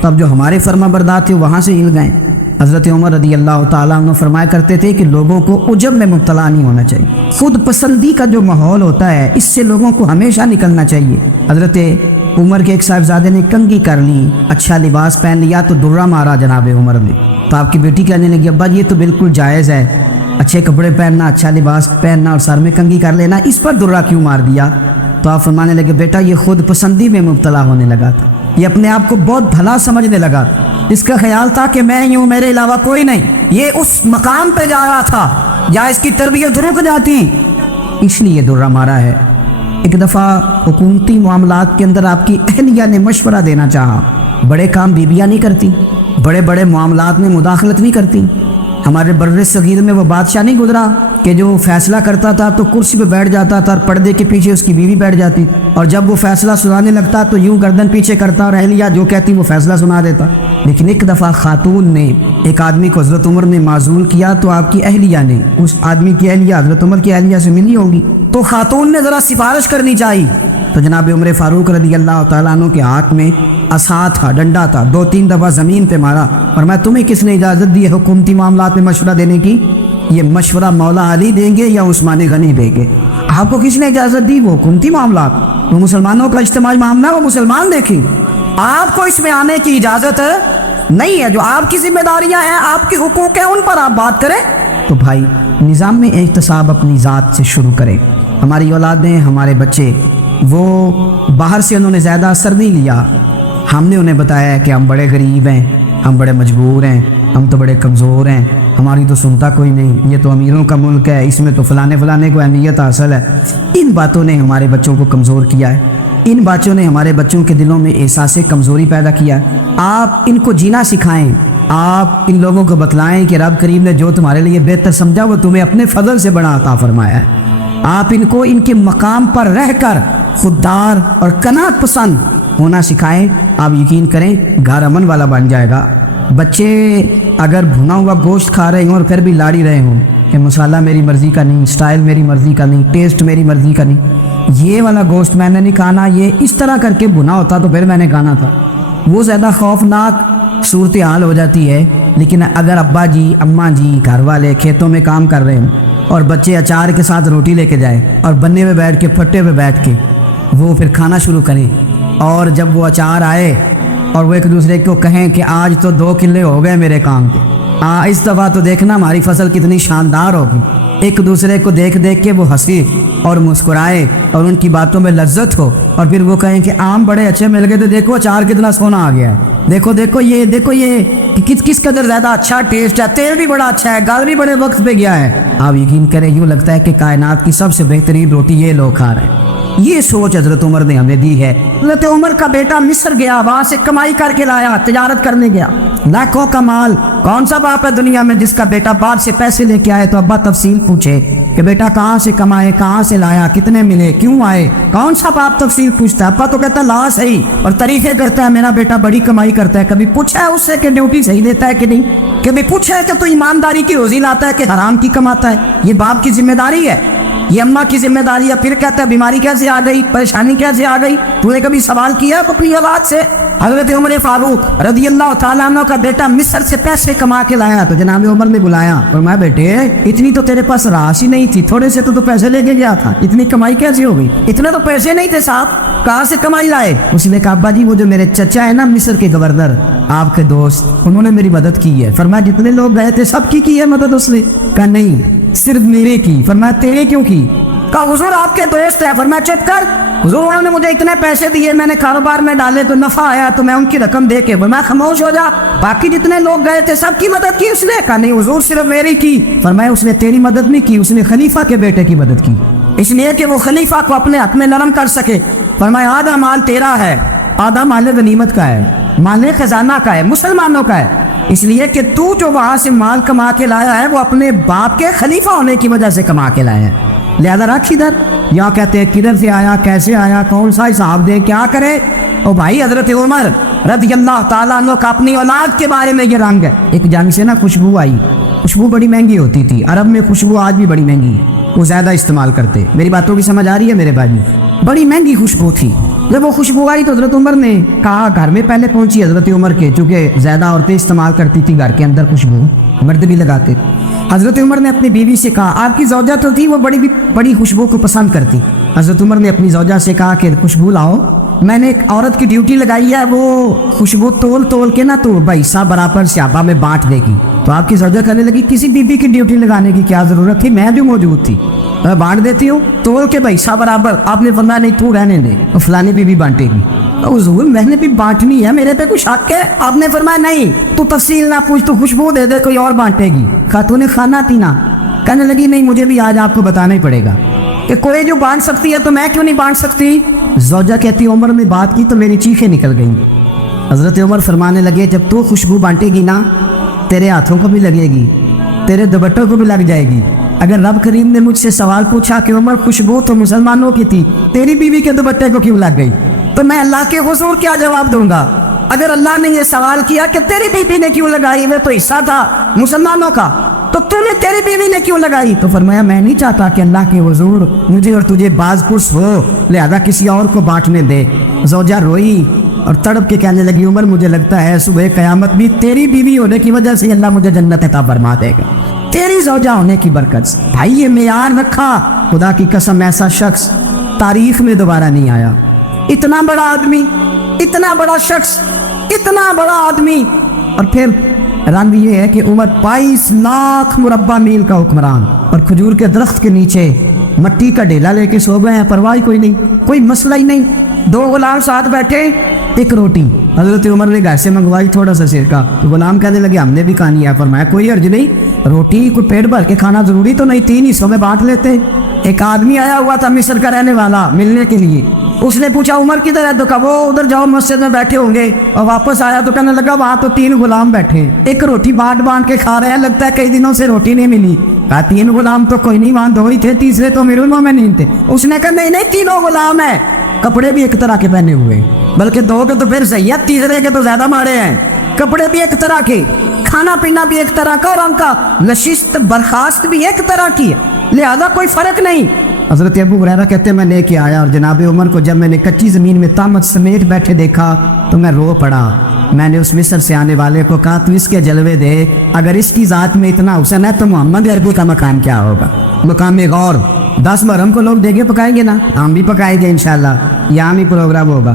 تب جو ہمارے فرما بردار تھے وہاں سے ہل گئے۔ حضرت عمر رضی اللہ تعالیٰ عنہ فرمایا کرتے تھے کہ لوگوں کو عجب میں مبتلا نہیں ہونا چاہیے، خود پسندی کا جو ماحول ہوتا ہے اس سے لوگوں کو ہمیشہ نکلنا چاہیے۔ حضرت عمر کے ایک صاحبزادے نے کنگھی کر لی، اچھا لباس پہن لیا تو درہ مارا جناب عمر نے، تو آپ کی بیٹی کہنے لگی ابا یہ تو بالکل جائز ہے، اچھے کپڑے پہننا، اچھا لباس پہننا اور سر میں کنگھی کر لینا، اس پر درہ کیوں مار دیا؟ تو آپ فرمانے لگے بیٹا یہ خود پسندی میں مبتلا ہونے لگا تھا، یہ اپنے آپ کو بہت بھلا سمجھنے لگا، اس کا خیال تھا کہ میں ہوں، میرے علاوہ کوئی نہیں، یہ اس مقام پہ جا رہا تھا جہاں اس کی تربیت رک جاتی، اس لیے درہ مارا ہے۔ ایک دفعہ حکومتی معاملات کے اندر آپ کی اہلیہ نے مشورہ دینا چاہا، بڑے کام بیویاں نہیں کرتی، بڑے بڑے معاملات میں مداخلت نہیں کرتی۔ ہمارے بر صغیر میں وہ بادشاہ نہیں گزرا کہ جو فیصلہ کرتا تھا تو کرسی پہ بیٹھ جاتا تھا اور پردے کے پیچھے اس کی بیوی بیٹھ جاتی، اور جب وہ فیصلہ سنانے لگتا تو یوں گردن پیچھے کرتا اور اہلیہ جو کہتی وہ فیصلہ سنا دیتا۔ لیکن ایک دفعہ خاتون نے ایک آدمی کو حضرت عمر نے معزول کیا تو آپ کی اہلیہ نے اس آدمی کی اہلیہ حضرت عمر کی اہلیہ سے ملی ہوگی، تو خاتون نے ذرا سفارش کرنی چاہیے، تو جناب عمر فاروق رضی اللہ تعالیٰ عنہ کے ہاتھ میں عصا تھا، ڈنڈا تھا، 2-3 دفعہ زمین پہ مارا، اور میں تمہیں کس نے اجازت دی ہے حکومتی معاملات میں مشورہ دینے کی؟ یہ مشورہ مولا علی دیں گے یا عثمان غنی دیں گے؟ آپ کو کس نے اجازت دی؟ وہ حکومتی معاملات، وہ مسلمانوں کا اجتماعی معاملہ، وہ مسلمان دیکھیں، آپ کو اس میں آنے کی اجازت نہیں ہے، جو آپ کی ذمہ داریاں ہیں، آپ کے حقوق ہیں، ان پر آپ بات کریں۔ تو بھائی نظام میں احتساب اپنی ذات سے شروع کریں۔ ہماری اولادیں، ہمارے بچے، وہ باہر سے انہوں نے زیادہ اثر نہیں لیا، ہم نے انہیں بتایا ہے کہ ہم بڑے غریب ہیں، ہم بڑے مجبور ہیں، ہم تو بڑے کمزور ہیں، ہماری تو سنتا کوئی نہیں، یہ تو امیروں کا ملک ہے، اس میں تو فلانے کو اہمیت حاصل ہے۔ ان باتوں نے ہمارے بچوں کو کمزور کیا ہے، ان باتوں نے ہمارے بچوں کے دلوں میں احساس کمزوری پیدا کیا ہے۔ آپ ان کو جینا سکھائیں، آپ ان لوگوں کو بتلائیں کہ رب کریم نے جو تمہارے لیے بہتر سمجھا وہ تمہیں اپنے فضل سے بڑا عطا فرمایا ہے۔ آپ ان کو ان کے مقام پر رہ کر خوددار اور قناعت پسند ہونا سکھائیں، آپ یقین کریں گھر امن والا بن جائے گا۔ بچے اگر بھنا ہوا گوشت کھا رہے ہوں اور پھر بھی لاڑی رہے ہوں کہ مسالہ میری مرضی کا نہیں، سٹائل میری مرضی کا نہیں، ٹیسٹ میری مرضی کا نہیں، یہ والا گوشت میں نے نہیں کھانا، یہ اس طرح کر کے بھنا ہوتا تو پھر میں نے کھانا تھا، وہ زیادہ خوفناک صورتحال ہو جاتی ہے۔ لیکن اگر ابا جی، اماں جی، گھر والے کھیتوں میں کام کر رہے ہوں اور بچے اچار کے ساتھ روٹی لے کے جائیں اور بننے پہ بیٹھ کے، پھٹے پہ بیٹھ کے وہ پھر کھانا شروع کریں، اور جب وہ اچار آئے اور وہ ایک دوسرے کو کہیں کہ آج تو 2 کلے ہو گئے میرے کام کے، اس دفعہ تو دیکھنا ہماری فصل کتنی شاندار ہوگی، ایک دوسرے کو دیکھ دیکھ کے وہ ہنسی اور مسکرائے اور ان کی باتوں میں لذت ہو، اور پھر وہ کہیں کہ آم بڑے اچھے مل گئے، تو دیکھو اچار کتنا سونا آ گیا ہے، دیکھو یہ کس قدر زیادہ اچھا ٹیسٹ ہے، تیل بھی بڑا اچھا ہے، گال بھی بڑے وقت پہ گیا ہے۔ آپ یقین کریں یوں لگتا ہے کہ کائنات کی سب سے بہترین روٹی یہ لوگ کھا رہے ہیں۔ یہ سوچ حضرت عمر نے ہمیں دی ہے۔ حضرت عمر کا بیٹا مصر گیا، وہاں سے کمائی کر کے لایا، تجارت کرنے گیا، لاکھوں کا مال۔ کون سا باپ ہے دنیا میں جس کا بیٹا باہر سے پیسے لے کے آئے تو ابا تفصیل پوچھے کہ بیٹا کہاں سے کمائے، کہاں سے لایا، کتنے ملے، کیوں آئے؟ کون سا باپ تفصیل پوچھتا ہے؟ ابا تو کہتا لا صحیح اور طریقے کرتا ہے، میرا بیٹا بڑی کمائی کرتا ہے۔ کبھی پوچھا ہے اس سے کہ ڈیوٹی صحیح دیتا ہے کہ نہیں؟ کبھی پوچھا ہے کہ تو ایمانداری کی روزی لاتا ہے کہ حرام کی کماتا ہے؟ یہ باپ کی ذمہ داری ہے، یہ اماں کی ذمہ داری ہے۔ پھر کہتا ہے بیماری کیسے آ گئی، پریشانی کیسے آ گئی؟ تو نے کبھی سوال کیا اپنی اولاد سے؟ حضرت عمر فاروق رضی اللہ تعالیٰ عنہ کا بیٹا مصر سے پیسے کما کے لایا تو جناب عمر نے بلایا، فرمایا بیٹے اتنی تو تیرے پاس راس ہی نہیں تھی، تھوڑے سے تو پیسے لے کے گیا تھا، اتنی کمائی کیسے ہو گئی؟ اتنے تو پیسے نہیں تھے صاحب، کہاں سے کمائی لائے؟ اس نے کہا ابا جی وہ جو میرے چچا ہے نا مصر کے گورنر، آپ کے دوست، انہوں نے میری مدد کی ہے۔ فرمایا جتنے لوگ گئے تھے سب کی ہے مدد اس نے؟ کہا نہیں صرف میرے کی۔ فرمایا تیرے کیوں کی؟ کہا حضور آپ کے دوست ہے۔ فرمایا چپ کر، حضور انہوں نے مجھے اتنے پیسے دیے، میں نے کاروبار میں ڈالے تو نفع آیا تو میں ان کی رقم دے کے۔ فرمایا خاموش ہو جا، باقی جتنے لوگ گئے تھے سب کی مدد کی اس نے؟ کہا نہیں حضور صرف میری کی۔ فرمایا اس نے تیری مدد نہیں کی، اس نے خلیفہ کے بیٹے کی مدد کی، اس لیے کہ وہ خلیفہ کو اپنے حق میں نرم کر سکے۔ فرمایا آدھا مال تیرا ہے، آدھا مال غنیمت کا ہے، مال خزانہ کا ہے، مسلمانوں کا ہے، اس لیے کہ تو جو وہاں سے مال کما کے لایا ہے وہ اپنے باپ کے خلیفہ ہونے کی وجہ سے کما کے لایا ہے، لہذا رکھ ادھر۔ یا کہتے ہیں کدھر سے آیا، کیسے آیا، کون سا حساب دے، کیا کرے؟ او بھائی حضرت عمر رضی اللہ تعالیٰ عنہ کا اپنی اولاد کے بارے میں یہ رنگ ہے۔ ایک جنگ سے نا خوشبو آئی، خوشبو بڑی مہنگی ہوتی تھی، عرب میں خوشبو آج بھی بڑی مہنگی ہے، وہ زیادہ استعمال کرتے۔ میری باتوں کی سمجھ آ رہی ہے میرے بھائی؟ بڑی مہنگی خوشبو تھی۔ جب وہ خوشبو آئی تو حضرت عمر نے کہا، گھر میں پہلے پہنچی حضرت عمر کے، چونکہ زیادہ عورتیں استعمال کرتی تھی گھر کے اندر خوشبو، مرد بھی لگاتے۔ حضرت عمر نے اپنی بیوی سے کہا، آپ کی زوجہ تو تھی وہ بڑی خوشبو کو پسند کرتی۔ حضرت عمر نے اپنی زوجہ سے کہا کہ خوشبو لاؤ، میں نے ایک عورت کی ڈیوٹی لگائی ہے، وہ خوشبو تول کے نا تو حصہ برابر صحابہ میں بانٹ دے گی۔ تو آپ کی زوجہ کہنے لگی کسی بیوی کی ڈیوٹی لگانے کی کیا ضرورت تھی، میں جو موجود تھی، میں بانٹ دیتی ہوں تول کے حصہ برابر۔ آپ نے فرمایا نہیں تو رہنے دے، تو فلانی بیوی بانٹے گی۔ حضور میں نے بھی بانٹنی ہے، میرے پہ کچھ حق ہے؟ آپ نے فرمایا نہیں، تو تفصیل نہ پوچھ، تو خوشبو دے دے، کوئی اور بانٹے گی۔ خاتون کھانا پینا کہنے لگی نہیں مجھے بھی آج آپ کو بتانا ہی پڑے گا کہ کوئی جو بانٹ سکتی ہے تو میں کیوں نہیں بانٹ سکتی؟ زوجہ کہتی عمر نے بات کی تو میری چیخیں نکل گئیں۔ حضرت عمر فرمانے لگے جب تو خوشبو بانٹے گی نا تیرے ہاتھوں کو بھی لگے گی، تیرے دوپٹوں کو بھی لگ جائے گی۔ اگر رب کریم نے مجھ سے سوال پوچھا کہ عمر خوشبو تو مسلمانوں کی تھی، تیری بیوی کے دوپٹے کو کیوں لگ گئی، تو میں اللہ کے حضور کیا جواب دوں گا؟ اگر اللہ نے یہ سوال کیا کہ تیری بیوی نے کیوں لگائی، وہ تو حصہ تھا مسلمانوں کا، تو تو نے تیری بیوی نے کیوں لگائی؟ تو فرمایا میں نہیں چاہتا کہ اللہ کے حضور مجھے اور تجھے باز پرس ہو، لہذا کسی اور کو بانٹنے دے۔ زوجہ روئی اور تڑپ کے کہنے لگی عمر مجھے لگتا ہے صبح قیامت بھی تیری بیوی ہونے کی وجہ سے اللہ مجھے جنت عطا فرما دے گا، تیری زوجہ ہونے کی برکت سے۔ بھائی یہ معیار رکھا، خدا کی قسم ایسا شخص تاریخ میں دوبارہ نہیں آیا۔ اتنا بڑا آدمی، اتنا بڑا شخص، اتنا بڑا آدمی، اور پھر رنگ یہ ہے کہ عمر 22 لاکھ مربع میل کا حکمران، اور کھجور کے درخت کے نیچے مٹی کا ڈھیلا لے کے سو گئے ہیں، پرواہ کوئی نہیں، کوئی مسئلہ ہی نہیں۔ 2 غلام ساتھ بیٹھے، ایک روٹی حضرت عمر نے گھر سے منگوائی، تھوڑا سا سرکہ، تو غلام کہنے لگے ہم نے بھی کھانی ہے۔ فرمایا کوئی حرج نہیں، روٹی کوئی پیٹ بھر کے کھانا ضروری تو نہیں، 3 حصوں میں بانٹ لیتے۔ ایک آدمی آیا ہوا تھا مصر کا رہنے والا ملنے کے لیے، اس نے پوچھا عمر کدھر ہے، تو کہا وہ ادھر جاؤ مسجد میں بیٹھے ہوں گے، اور واپس آیا تو کہنے لگا وہاں تو 3 غلام بیٹھے، ایک روٹی بانٹ کے کھا رہے ہیں، لگتا ہے کئی دنوں سے روٹی نہیں ملی۔ کہا 3 غلام تو کوئی نہیں، وہاں 2 ہی تھے، تیسرے تو امیر المومنین تھے۔ اس نے کہا نہیں 3 غلام ہیں، کپڑے بھی ایک طرح کے پہنے ہوئے، بلکہ 2 کے تو پھر صحیح ہے، تیسرے کے تو زیادہ ماڑے ہیں، کپڑے بھی ایک طرح کے، کھانا پینا بھی ایک طرح کا، اور ان کا نشست برخاست بھی ایک طرح کی ہے، لہذا کوئی فرق نہیں۔ حضرت ابو ہریرہ کہتے ہیں میں لے کے آیا، اور جناب عمر کو جب میں نے کچی زمین میں تامت سمیٹ بیٹھے دیکھا تو میں رو پڑا۔ میں نے اس مصر سے آنے والے کو کہا تو اس کے جلوے دے، اگر اس کی ذات میں اتنا حسن ہے تو محمد عربی کا مقام کیا ہوگا؟ مقام غور 10 محرم کو لوگ دیگے پکائیں گے نا، ہم بھی پکائیں گے انشاءاللہ، یہاں بھی پروگرام ہوگا۔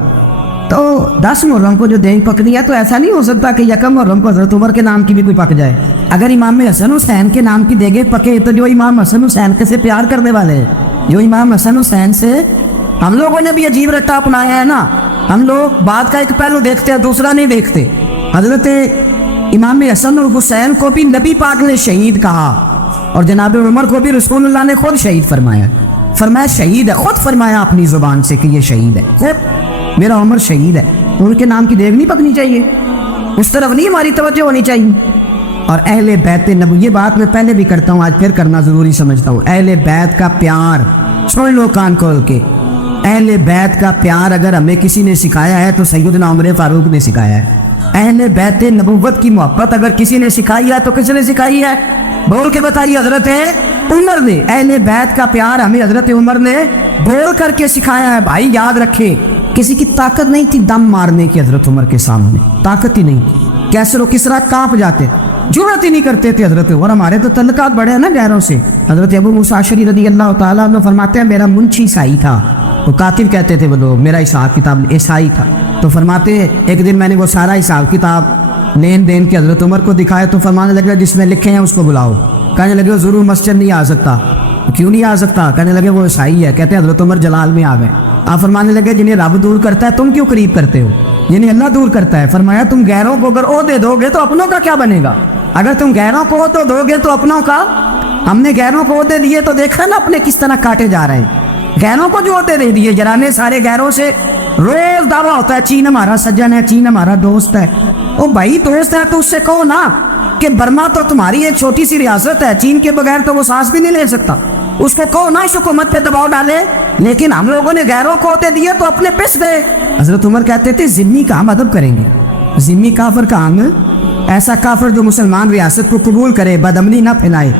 تو 10 محرم کو جو دیگ پکنی ہے تو ایسا نہیں ہو سکتا کہ یکم محرم کو حضرت عمر کے نام کی بھی کوئی پک جائے۔ اگر امام حسن حسین کے نام کی دیگیں پکے تو جو امام حسن حسین کے سے پیار کرنے والے ہیں، جو امام حسن حسین سے ہم لوگوں نے بھی عجیب رٹا اپنایا ہے نا، ہم لوگ بات کا ایک پہلو دیکھتے ہیں دوسرا نہیں دیکھتے۔ حضرت امام حسن اور حسین کو بھی نبی پاک نے شہید کہا، اور جناب عمر کو بھی رسول اللہ نے خود شہید فرمایا۔ فرمایا شہید ہے، خود فرمایا اپنی زبان سے کہ یہ شہید ہے، خود میرا عمر شہید ہے، ان کے نام کی دیگ نہیں پکنی چاہیے، اس طرف نہیں ہماری توجہ ہونی چاہیے۔ اور اہل بیت نبوی، یہ بات میں پہلے بھی کرتا ہوں، آج پھر کرنا ضروری سمجھتا ہوں، اہل بیت کا پیار سن لو کان کھول کے، اہل بیت کا پیار اگر ہمیں کسی نے سکھایا ہے تو سیدنا عمر فاروق نے سکھایا ہے۔ اہل بیت نبوت کی محبت اگر کسی نے سکھائی ہے تو کس نے سکھائی ہے؟ بول کے بتائیے، حضرت عمر نے۔ اہل بیت کا پیار ہمیں حضرت عمر نے بول کر کے سکھایا ہے۔ بھائی یاد رکھے، کسی کی طاقت نہیں تھی دم مارنے کی حضرت عمر کے سامنے، طاقت ہی نہیں تھی، کیسر و کسرا کانپ جاتے، جرأت ہی نہیں کرتے تھے حضرت عمر۔ ہمارے تو تعلقات بڑے ہیں نا غیروں سے۔ حضرت ابو موسیٰ اشعری رضی اللہ تعالیٰ عنہ فرماتے ہیں میرا منشی عیسائی تھا، وہ کاتب کہتے تھے وہ لوگ، میرا حساب کتاب عیسائی تھا۔ تو فرماتے ہیں ایک دن میں نے وہ سارا حساب کتاب لین دین کے حضرت عمر کو دکھایا تو فرمانے لگے جس میں لکھے ہیں اس کو بلاؤ۔ کہنے لگے ضرور مسجد نہیں آ سکتا، کیوں نہیں آ سکتا؟ کہنے لگے وہ عیسائی ہے۔ کہتے ہیں حضرت عمر جلال میں آ گئے۔ آپ فرمانے لگے جنہیں رب دور کرتا ہے تم کیوں قریب کرتے ہو؟ جنہیں اللہ دور کرتا ہے۔ فرمایا تم غیروں کو اگر عہدے دو گے تو اپنوں کا کیا بنے گا؟ اگر تم غیروں کو عہدے دو گے تو اپنوں کا؟ ہم نے غیروں کو عہدے دیے تو دیکھا نا اپنے کس طرح کاٹے جا رہے ہیں۔ غیروں کو جو عہدے دے دیے، جرانے سارے غیروں سے روز دعویٰ ہوتا ہے چین ہمارا سجن ہے، چین ہمارا دوست ہے۔ او بھائی دوست ہے تو اس سے کہو نا کہ برما تو تمہاری ایک چھوٹی سی ریاست ہے، چین کے بغیر تو وہ سانس بھی نہیں لے سکتا، اس کو کہو نا اس حکومت پہ دباؤ ڈالے۔ لیکن ہم لوگوں نے غیروں کو ہوتے دیے تو اپنے پس دے۔ حضرت عمر کہتے تھے ذمہ کا ہم ادب کریں گے، ذمہ کافر کا ہم، ایسا کافر جو مسلمان ریاست کو قبول کرے، بدامنی نہ پھیلائے۔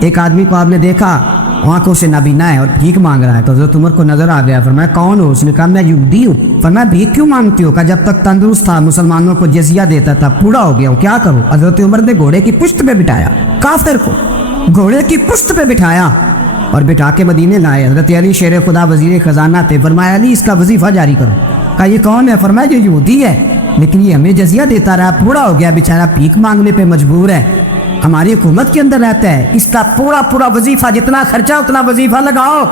ایک آدمی کو آپ نے دیکھا آنکھوں سے نابینا ہے اور بھیک مانگ رہا ہے، تو حضرت عمر کو نظر آ گیا، فرمایا کون ہو؟ اس نے کہا میں یہودی ہوں۔ فرمایا بھیک کیوں مانگتی ہو؟ کہا جب تک تندرست تھا مسلمانوں کو جزیہ دیتا تھا، بوڑھا ہو گیا ہوں کیا کروں؟ حضرت عمر نے گھوڑے کی پشت پہ بٹھایا کافر کو، گھوڑے کی پشت پہ بٹھایا اور بٹھا کے مدینے لائے۔ حضرت علی شیر خدا وزیر خزانہ تھے، فرمایا علی اس کا وظیفہ جاری کرو۔ کہا یہ کون ہے؟ فرمایا یہ یہودی ہے لیکن یہ ہمیں جزیہ دیتا رہا، بوڑھا ہو گیا بیچارہ، بھیک مانگنے پہ مجبور ہے، ہماری حکومت کے اندر رہتا ہے، اس کا پورا وظیفہ جتنا خرچہ اتنا وظیفہ لگاؤ۔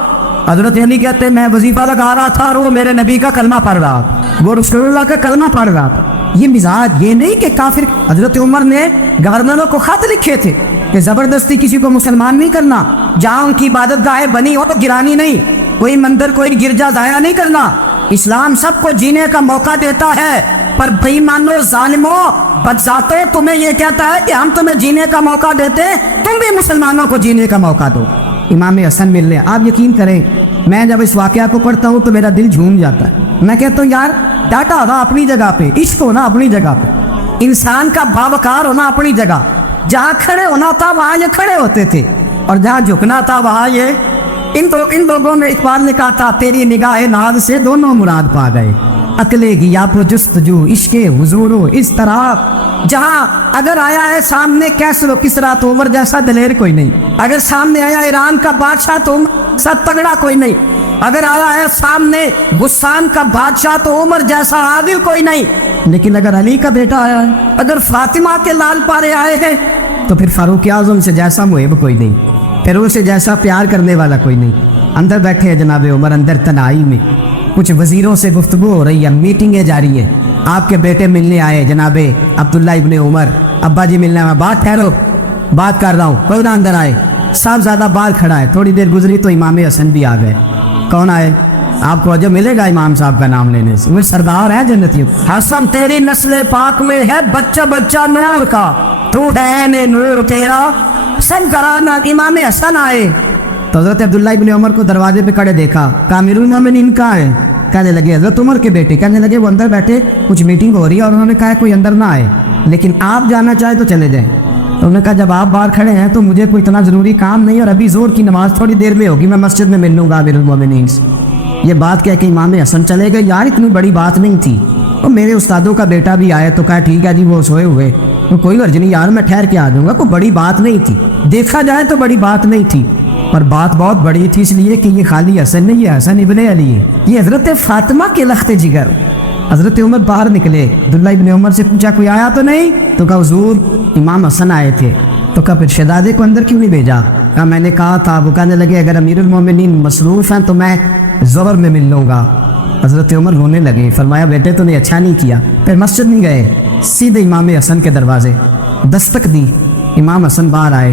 حضرت علی کہتے ہیں میں وظیفہ لگا رہا تھا اور وہ میرے نبی کا کلمہ پڑھ رہا تھا، وہ رسول اللہ کا کلمہ پڑھ رہا تھا۔ یہ مزاج، یہ نہیں کہ کافر۔ حضرت عمر نے گورنروں کو خط لکھے تھے کہ زبردستی کسی کو مسلمان نہیں کرنا، جہاں ان کی عبادت گاہیں بنی ہو تو گرانی نہیں، کوئی مندر کوئی گرجا ضائع نہیں کرنا۔ اسلام سب کو جینے کا موقع دیتا ہے، پر بے ایمانو ظالمو بدذاتو تمہیں یہ کہتا ہے کہ ہم تمہیں جینے کا موقع دیتے، تم بھی مسلمانوں کو جینے کا موقع دو۔ امام حسن مل لیں، آپ یقین کریں میں جب اس واقعہ کو پڑھتا ہوں تو میرا دل جھوم جاتا ہے۔ میں کہتا ہوں یار ڈاٹا ہونا اپنی جگہ پہ، عشق ہونا اپنی جگہ پہ، انسان کا باوقار ہونا اپنی جگہ، جہاں کھڑے ہونا تھا وہاں یہ کھڑے ہوتے تھے اور جہاں جھکنا تھا وہاں یہ ان لوگوں میں اقبال نے کہا تھا تیری نگاہ ناز سے دونوں مراد پا گئے، عقلے گیا پو جستجو عشق حضور و اس طرح۔ جہاں اگر آیا ہے سامنے کیسر و کسرا تو عمر جیسا دلیر کوئی نہیں، اگر سامنے آیا ایران کا بادشاہ تو عمر سا تگڑا کوئی نہیں، اگر آیا ہے سامنے غسان کا بادشاہ تو عمر جیسا عادل کوئی نہیں۔ لیکن اگر علی کا بیٹا آیا ہے، اگر فاطمہ کے لال پارے آئے ہیں تو پھر فاروق اعظم سے جیسا محب کوئی نہیں، پھر اسے جیسا پیار کرنے والا کوئی نہیں۔ اندر بیٹھے ہیں جناب عمر، اندر تنہائی میں کچھ وزیروں سے گفتگو ہو رہی ہے، میٹنگیں جاری ہے، آپ کے بیٹے ملنے آئے جناب عبداللہ ابن عمر، ابا جی ملنے آئے، بات ٹھہرو بات کر رہا ہوں، کوئی نہ اندر آئے۔ صاحب زیادہ باہر کھڑا ہے، تھوڑی دیر گزری تو امام حسن بھی آ گئے۔ کون آئے؟ آپ کو عجب ملے گا امام صاحب کا نام لینے سے، وہ سردار ہے جنتیوں۔ حسن تیری نسل پاک میں ہے بچہ بچہ نور کا، تو ہے نور تیرا سب کرانا۔ امام حسن آئے تو حضرت عبداللہ ابن عمر کو دروازے پہ کھڑے دیکھا، کامل المومنین کہاں ہے؟ کہنے لگے حضرت عمر کے بیٹے، کہنے لگے وہ اندر بیٹھے کچھ میٹنگ ہو رہی ہے اور انہوں نے کہا کوئی اندر نہ آئے، لیکن آپ جانا چاہے تو چلے جائیں۔ تو انہوں نے کہا جب آپ باہر کھڑے ہیں تو مجھے کوئی اتنا ضروری کام نہیں، اور ابھی زور کی نماز تھوڑی دیر میں ہوگی، میں مسجد میں مل لوں گا امیر المومنین سے۔ یہ بات کہہ کے امام حسن چلے گئے۔ یار اتنی بڑی بات نہیں تھی، اور میرے استادوں کا بیٹا بھی آئے تو کہا ٹھیک ہے جی وہ سوئے ہوئے، تو کوئی غرض نہیں یار میں ٹھہر کے آ جاؤں گا، کوئی بڑی بات نہیں تھی، دیکھا جائے تو بڑی بات نہیں تھی، پر بات بہت بڑی تھی، اس لیے کہ یہ خالی حسن نہیں، یہ حسن ابن علی ہے، یہ حضرت فاطمہ کے لخت جگر۔ حضرت عمر باہر نکلے، عبداللہ ابن عمر سے پوچھا کوئی آیا تو نہیں؟ تو کہا حضور امام حسن آئے تھے۔ تو کہا پھر شہزادے کو اندر کیوں نہیں بھیجا؟ کہا میں نے کہا تھا، وہ کہنے لگے اگر امیر المومنین مصروف ہیں تو میں ظہر میں مل لوں گا۔ حضرت عمر رونے لگے، فرمایا بیٹے تو نے اچھا نہیں کیا۔ پھر مسجد نہیں گئے، سیدھے امام حسن کے دروازے دستک دی، امام حسن باہر آئے،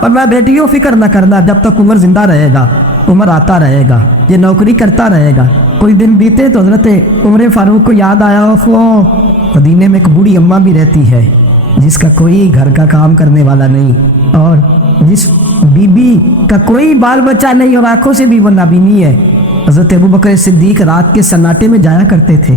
اور میں بیٹیوں فکر نہ کرنا، جب تک عمر زندہ رہے گا، عمر آتا رہے گا، یہ نوکری کرتا رہے گا۔ کوئی دن بیتے تو حضرت عمر فاروق کو یاد آیا، مدینے میں ایک بوڑھی اماں بھی رہتی ہے جس کا کوئی گھر کا کام کرنے والا نہیں، اور جس بی بی کا کوئی بال بچہ نہیں، اور آنکھوں سے بھی وہ نابینی ہے۔ حضرت ابوبکر صدیق رات کے سناٹے میں جایا کرتے تھے،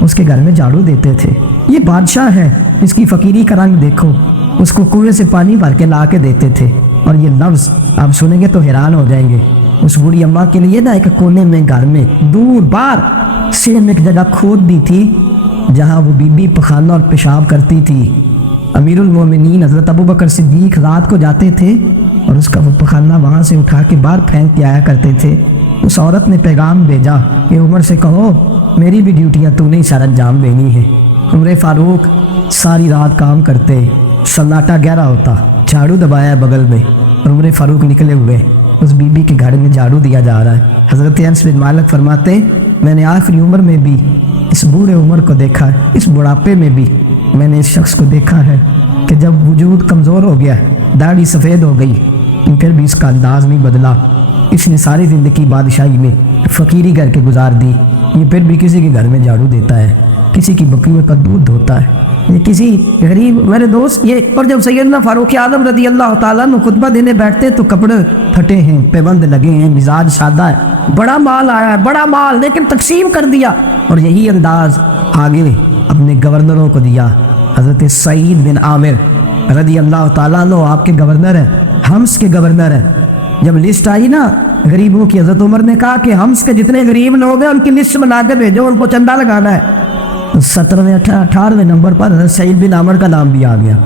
اس کے گھر میں جھاڑو دیتے تھے۔ یہ بادشاہ ہے، اس کی فقیری کا رنگ دیکھو، اس کو کنویں سے پانی بھر کے لا کے دیتے تھے۔ اور یہ لفظ آپ سنیں گے تو حیران ہو جائیں گے۔ اس بوڑھی اماں کے لیے نا ایک کونے میں گھر میں دور بار سیم ایک جگہ کھود دی تھی جہاں وہ بی بی پخانہ اور پیشاب کرتی تھی۔ امیر المومنین حضرت ابوبکر صدیق رات کو جاتے تھے اور اس کا وہ پخانہ وہاں سے اٹھا کے باہر پھینک کے آیا کرتے تھے۔ اس عورت نے پیغام بھیجا کہ عمر سے کہو میری بھی ڈیوٹیاں تو نہیں سر انجام دینی ہے۔ عمر فاروق ساری رات کام کرتے، سناٹا گہرا ہوتا، جھاڑو دبایا بغل میں، اور عمر فاروق نکلے ہوئے اس بی بی کے گھر میں جھاڑو دیا جا رہا ہے۔ حضرت انس بن مالک فرماتے میں نے آخری عمر میں بھی اس بوڑھے عمر کو دیکھا ہے، اس بڑھاپے میں بھی میں نے اس شخص کو دیکھا ہے کہ جب وجود کمزور ہو گیا، داڑھی سفید ہو گئی، پھر بھی اس کا انداز نہیں بدلا۔ اس نے ساری زندگی بادشاہی میں فقیری کر کے گزار دی، یہ پھر بھی کسی کے گھر میں جھاڑو دیتا ہے، کسی کی بکریوں کا دودھ دھوتا ہے، یہ کسی غریب میرے دوست یہ۔ اور جب سیدنا فاروق اعظم رضی اللہ تعالیٰ عنہ خطبہ دینے بیٹھتے تو کپڑے پھٹے ہیں، پیبند لگے ہیں، مزاج سادہ ہے، بڑا مال آیا ہے، بڑا مال، لیکن تقسیم کر دیا۔ اور یہی انداز آگے اپنے گورنروں کو دیا۔ حضرت سعید بن عامر رضی اللہ تعالیٰ عنہ آپ کے گورنر ہیں، حمص کے گورنر ہیں۔ جب لسٹ آئی نا غریبوں کی، حضرت عمر نے کہا کہ حمص کے جتنے غریب لوگ ہیں ان کی لسٹ بنا کے بھیجو، ان کو چندہ لگانا ہے۔ 17ویں 18ویں نمبر پر حضرت سعید بن عامر کا نام بھی آ گیا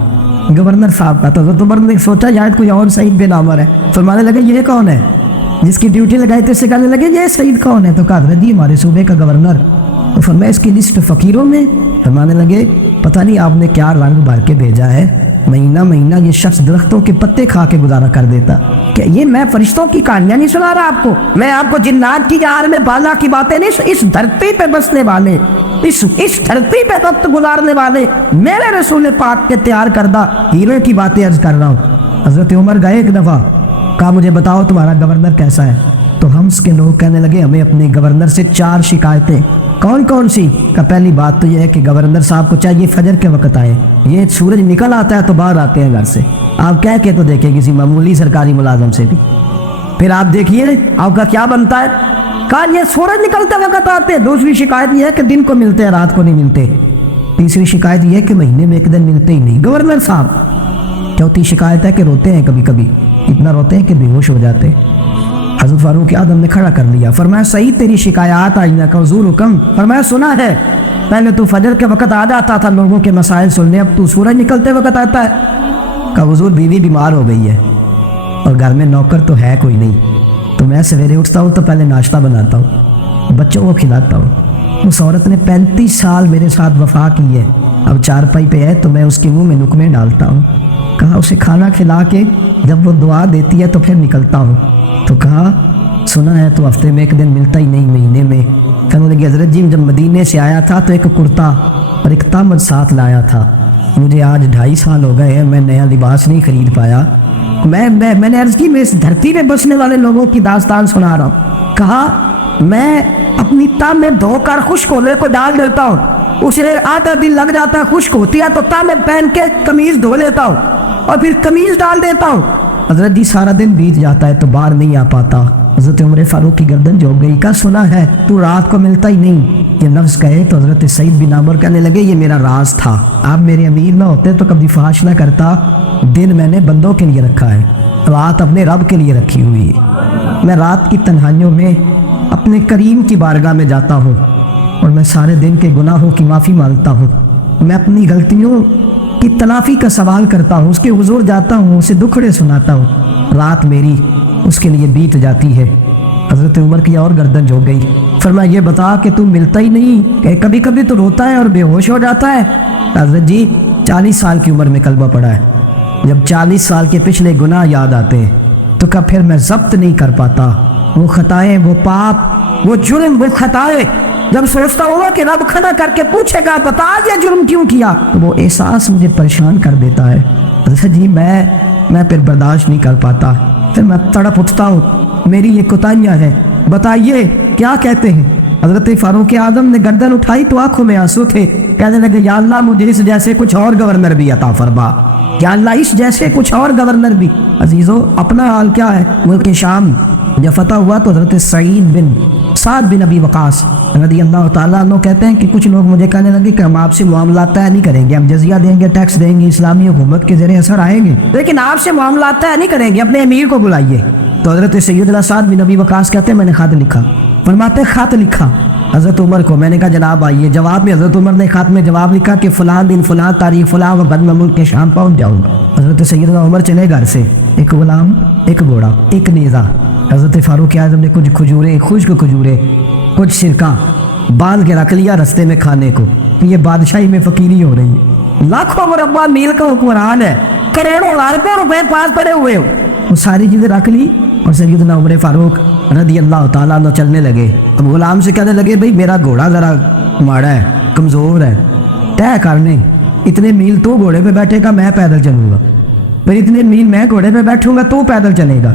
گورنر صاحب کا۔ تو حضرت عمر نے سوچا شاید کوئی اور سعید بن عامر ہے، فرمانے لگے یہ کون ہے جس کی ڈیوٹی لگائی تھی؟ اس سے کہنے لگے یہ سعید کون ہے؟ تو کہا حضرت جی ہمارے صوبے کا گورنر۔ تو فرمایا اس کی لسٹ فقیروں میں؟ فرمانے لگے پتہ نہیں آپ نے کیا رنگ بھر کے بھیجا ہے، مہینہ مہینہ یہ شخص درختوں کے پتے کھا کے گزارا کر دیتا۔ کہ یہ میں فرشتوں کی کہانیاں نہیں سنا رہا آپ کو، میں آپ کو جنات کی جہار میں بالا کی باتیں نہیں، اس دھرتی پہ بسنے والے، اس دھرتی پہ وقت گزارنے والے میرے رسول پاک کے تیار کردہ ہیروں کی باتیں عرض کر رہا ہوں۔ حضرت عمر گئے ایک دفعہ، کہا مجھے بتاؤ تمہارا گورنر کیسا ہے؟ تو حمص کے لوگ کہنے لگے ہمیں اپنے گورنر سے 4 شکایتیں۔ کون کون سی؟ کہ پہلی بات تو یہ ہے کہ گورنر صاحب کو چاہیے فجر کے وقت آئے، یہ سورج نکل آتا ہے تو باہر آتے ہیں گھر سے، آپ کہہ کے تو دیکھیں کسی معمولی سرکاری ملازم سے بھی، پھر آپ دیکھیے آپ کا کیا بنتا ہے۔ کہا یہ سورج نکلتے وقت آتے ہیں۔ دوسری شکایت یہ ہے کہ دن کو ملتے ہیں رات کو نہیں ملتے۔ تیسری شکایت یہ ہے کہ مہینے میں ایک دن ملتے ہی نہیں گورنر صاحب۔ چوتھی شکایت ہے کہ روتے ہیں، کبھی کبھی اتنا روتے ہیں کہ بے ہوش ہو جاتے۔ حضرت فاروق اعظم نے کھڑا کر لیا، فرمایا صحیح تیری شکایات آئینہ کا حضور حکم۔ فرمایا سنا ہے، پہلے تو فجر کے وقت آ جاتا تھا لوگوں کے مسائل سننے، اب تو سورج نکلتے وقت آتا ہے۔ کہا حضور بیوی بیمار ہو گئی ہے اور گھر میں نوکر تو ہے کوئی نہیں، تو میں سویرے اٹھتا ہوں تو پہلے ناشتہ بناتا ہوں، بچوں کو کھلاتا ہوں۔ اس عورت نے 35 سال میرے ساتھ وفا کی ہے، اب چارپائی پہ ہے تو میں اس کے منہ میں نکمے ڈالتا ہوں۔ کہا اسے کھانا کھلا کے جب وہ دعا دیتی ہے تو پھر نکلتا ہوں۔ تو کہا سنا ہے تو ہفتے میں ایک دن ملتا ہی نہیں، مہینے میں۔ کہنے لگے حضرت جی جب مدینے سے آیا تھا تو ایک کرتا اور ایک تامد ساتھ لایا تھا، مجھے آج 2.5 سال ہو گئے ہیں، میں نیا لباس نہیں خرید پایا۔ میں نے عرض کی میں اس دھرتی میں بسنے والے لوگوں کی داستان سنا رہا ہوں۔ کہا میں اپنی تہ میں دھو کر خشک ہونے کو ڈال دیتا ہوں، اسے آدھا دن لگ جاتا ہے، خشک ہوتی ہے تو تہ میں پہن کے قمیض دھو لیتا ہوں اور پھر قمیض ڈال دیتا ہوں۔ حضرت جی سارا دن بیت جاتا ہے تو باہر نہیں آ پاتا۔ حضرت عمر فاروق کی گردن جھک گئی، کہا سنا ہے تو رات کو ملتا ہی نہیں۔ یہ لفظ کہے تو حضرت سعید بن عامر کہنے لگے یہ میرا راز تھا، آپ میرے امیر نہ ہوتے تو کبھی فحش نہ کرتا۔ دن میں نے بندوں کے لیے رکھا ہے، رات اپنے رب کے لیے رکھی ہوئی ہے۔ میں رات کی تنہائیوں میں اپنے کریم کی بارگاہ میں جاتا ہوں اور میں سارے دن کے گناہوں کی معافی مانگتا ہوں، میں اپنی غلطیوں کی تلافی کا سوال کرتا ہوں، اس کے حضور جاتا ہوں، اسے دکھڑے سناتا ہوں، رات میری اس کے لیے بیت جاتی ہے۔ حضرت عمر کی اور گردن جھک گئی، فرمایا یہ بتا کہ تم ملتا ہی نہیں، کہ کبھی کبھی تو روتا ہے اور بے ہوش ہو جاتا ہے۔ حضرت جی 40 سال کی عمر میں کلمہ پڑھا ہے، جب 40 سال کے پچھلے گناہ یاد آتے ہیں تو کہا پھر میں ضبط نہیں کر پاتا، وہ خطائیں، وہ پاپ، وہ جرم، وہ خطائیں جب سوچتا ہوا کہ رب کھڑا کر کے پوچھے گا بتا یہ جرم کیوں کیا، تو وہ احساس مجھے پریشان کر دیتا ہے۔ حضرت جی میں پھر برداشت نہیں کر پاتا، پھر میں تڑپ اٹھتا ہوں، میری یہ کوتاہیاں ہیں، بتائیے کیا کہتے ہیں؟ حضرت فاروق اعظم نے گردن اٹھائی تو آنکھوں میں آنسو تھے، کہنے لگے یا اللہ مجھے اس جیسے کچھ اور گورنر بھی عطا فرما، یا اللہ اس جیسے کچھ اور گورنر بھی۔ عزیزو اپنا حال کیا ہے؟ ملک شام جب فتح ہوا تو حضرت سعد بن ابی وقاص رضی اللہ تعالیٰ عنہ کہتے ہیں کہ کچھ لوگ مجھے کہنے لگے کہ ہم آپ سے معاملات طے نہیں کریں گے، ہم جزیہ دیں گے، ٹیکس دیں گے، اسلامی حکومت کے زیر اثر آئیں گے، لیکن آپ سے معاملات طے نہیں کریں گے، اپنے امیر کو بلائیے۔ تو حضرت سیدنا سعد بن ابی وقاص کہتے ہیں میں نے خط لکھا، فرماتے خط لکھا حضرت عمر کو، میں نے کہا جناب آئیے، جواب میں حضرت عمر نے خط میں جواب لکھا کہ فلاں دن فلاں تاریخ فلاں وقت میں ملک کے شام پہنچ جاؤں گا۔ حضرت سیدنا عمر چلے گھر سے، ایک غلام، ایک گھوڑا، ایک نیزہ۔ حضرت فاروق اعظم نے کچھ کھجورے، خشک کھجورے، کچھ سرکہ باندھ کے رکھ لیا رستے میں کھانے کو، یہ بادشاہی میں فقیری ہو رہی ہے، لاکھوں مربع میل کا حکمران ہے، کروڑوں لاکھوں روپے پاس پڑے ہوئے ہو، وہ ساری چیزیں رکھ لی اور سیدنا عمر فاروق رضی اللہ تعالیٰ عنہ چلنے لگے۔ اب غلام سے کہنے لگے بھئی میرا گھوڑا ذرا ماڑا ہے، کمزور ہے، طے کرنے اتنے میل تو گھوڑے پہ بیٹھے گا، میں پیدل چلوں گا، پھر اتنے میل میں گھوڑے پہ بیٹھوں گا تو پیدل چلے گا۔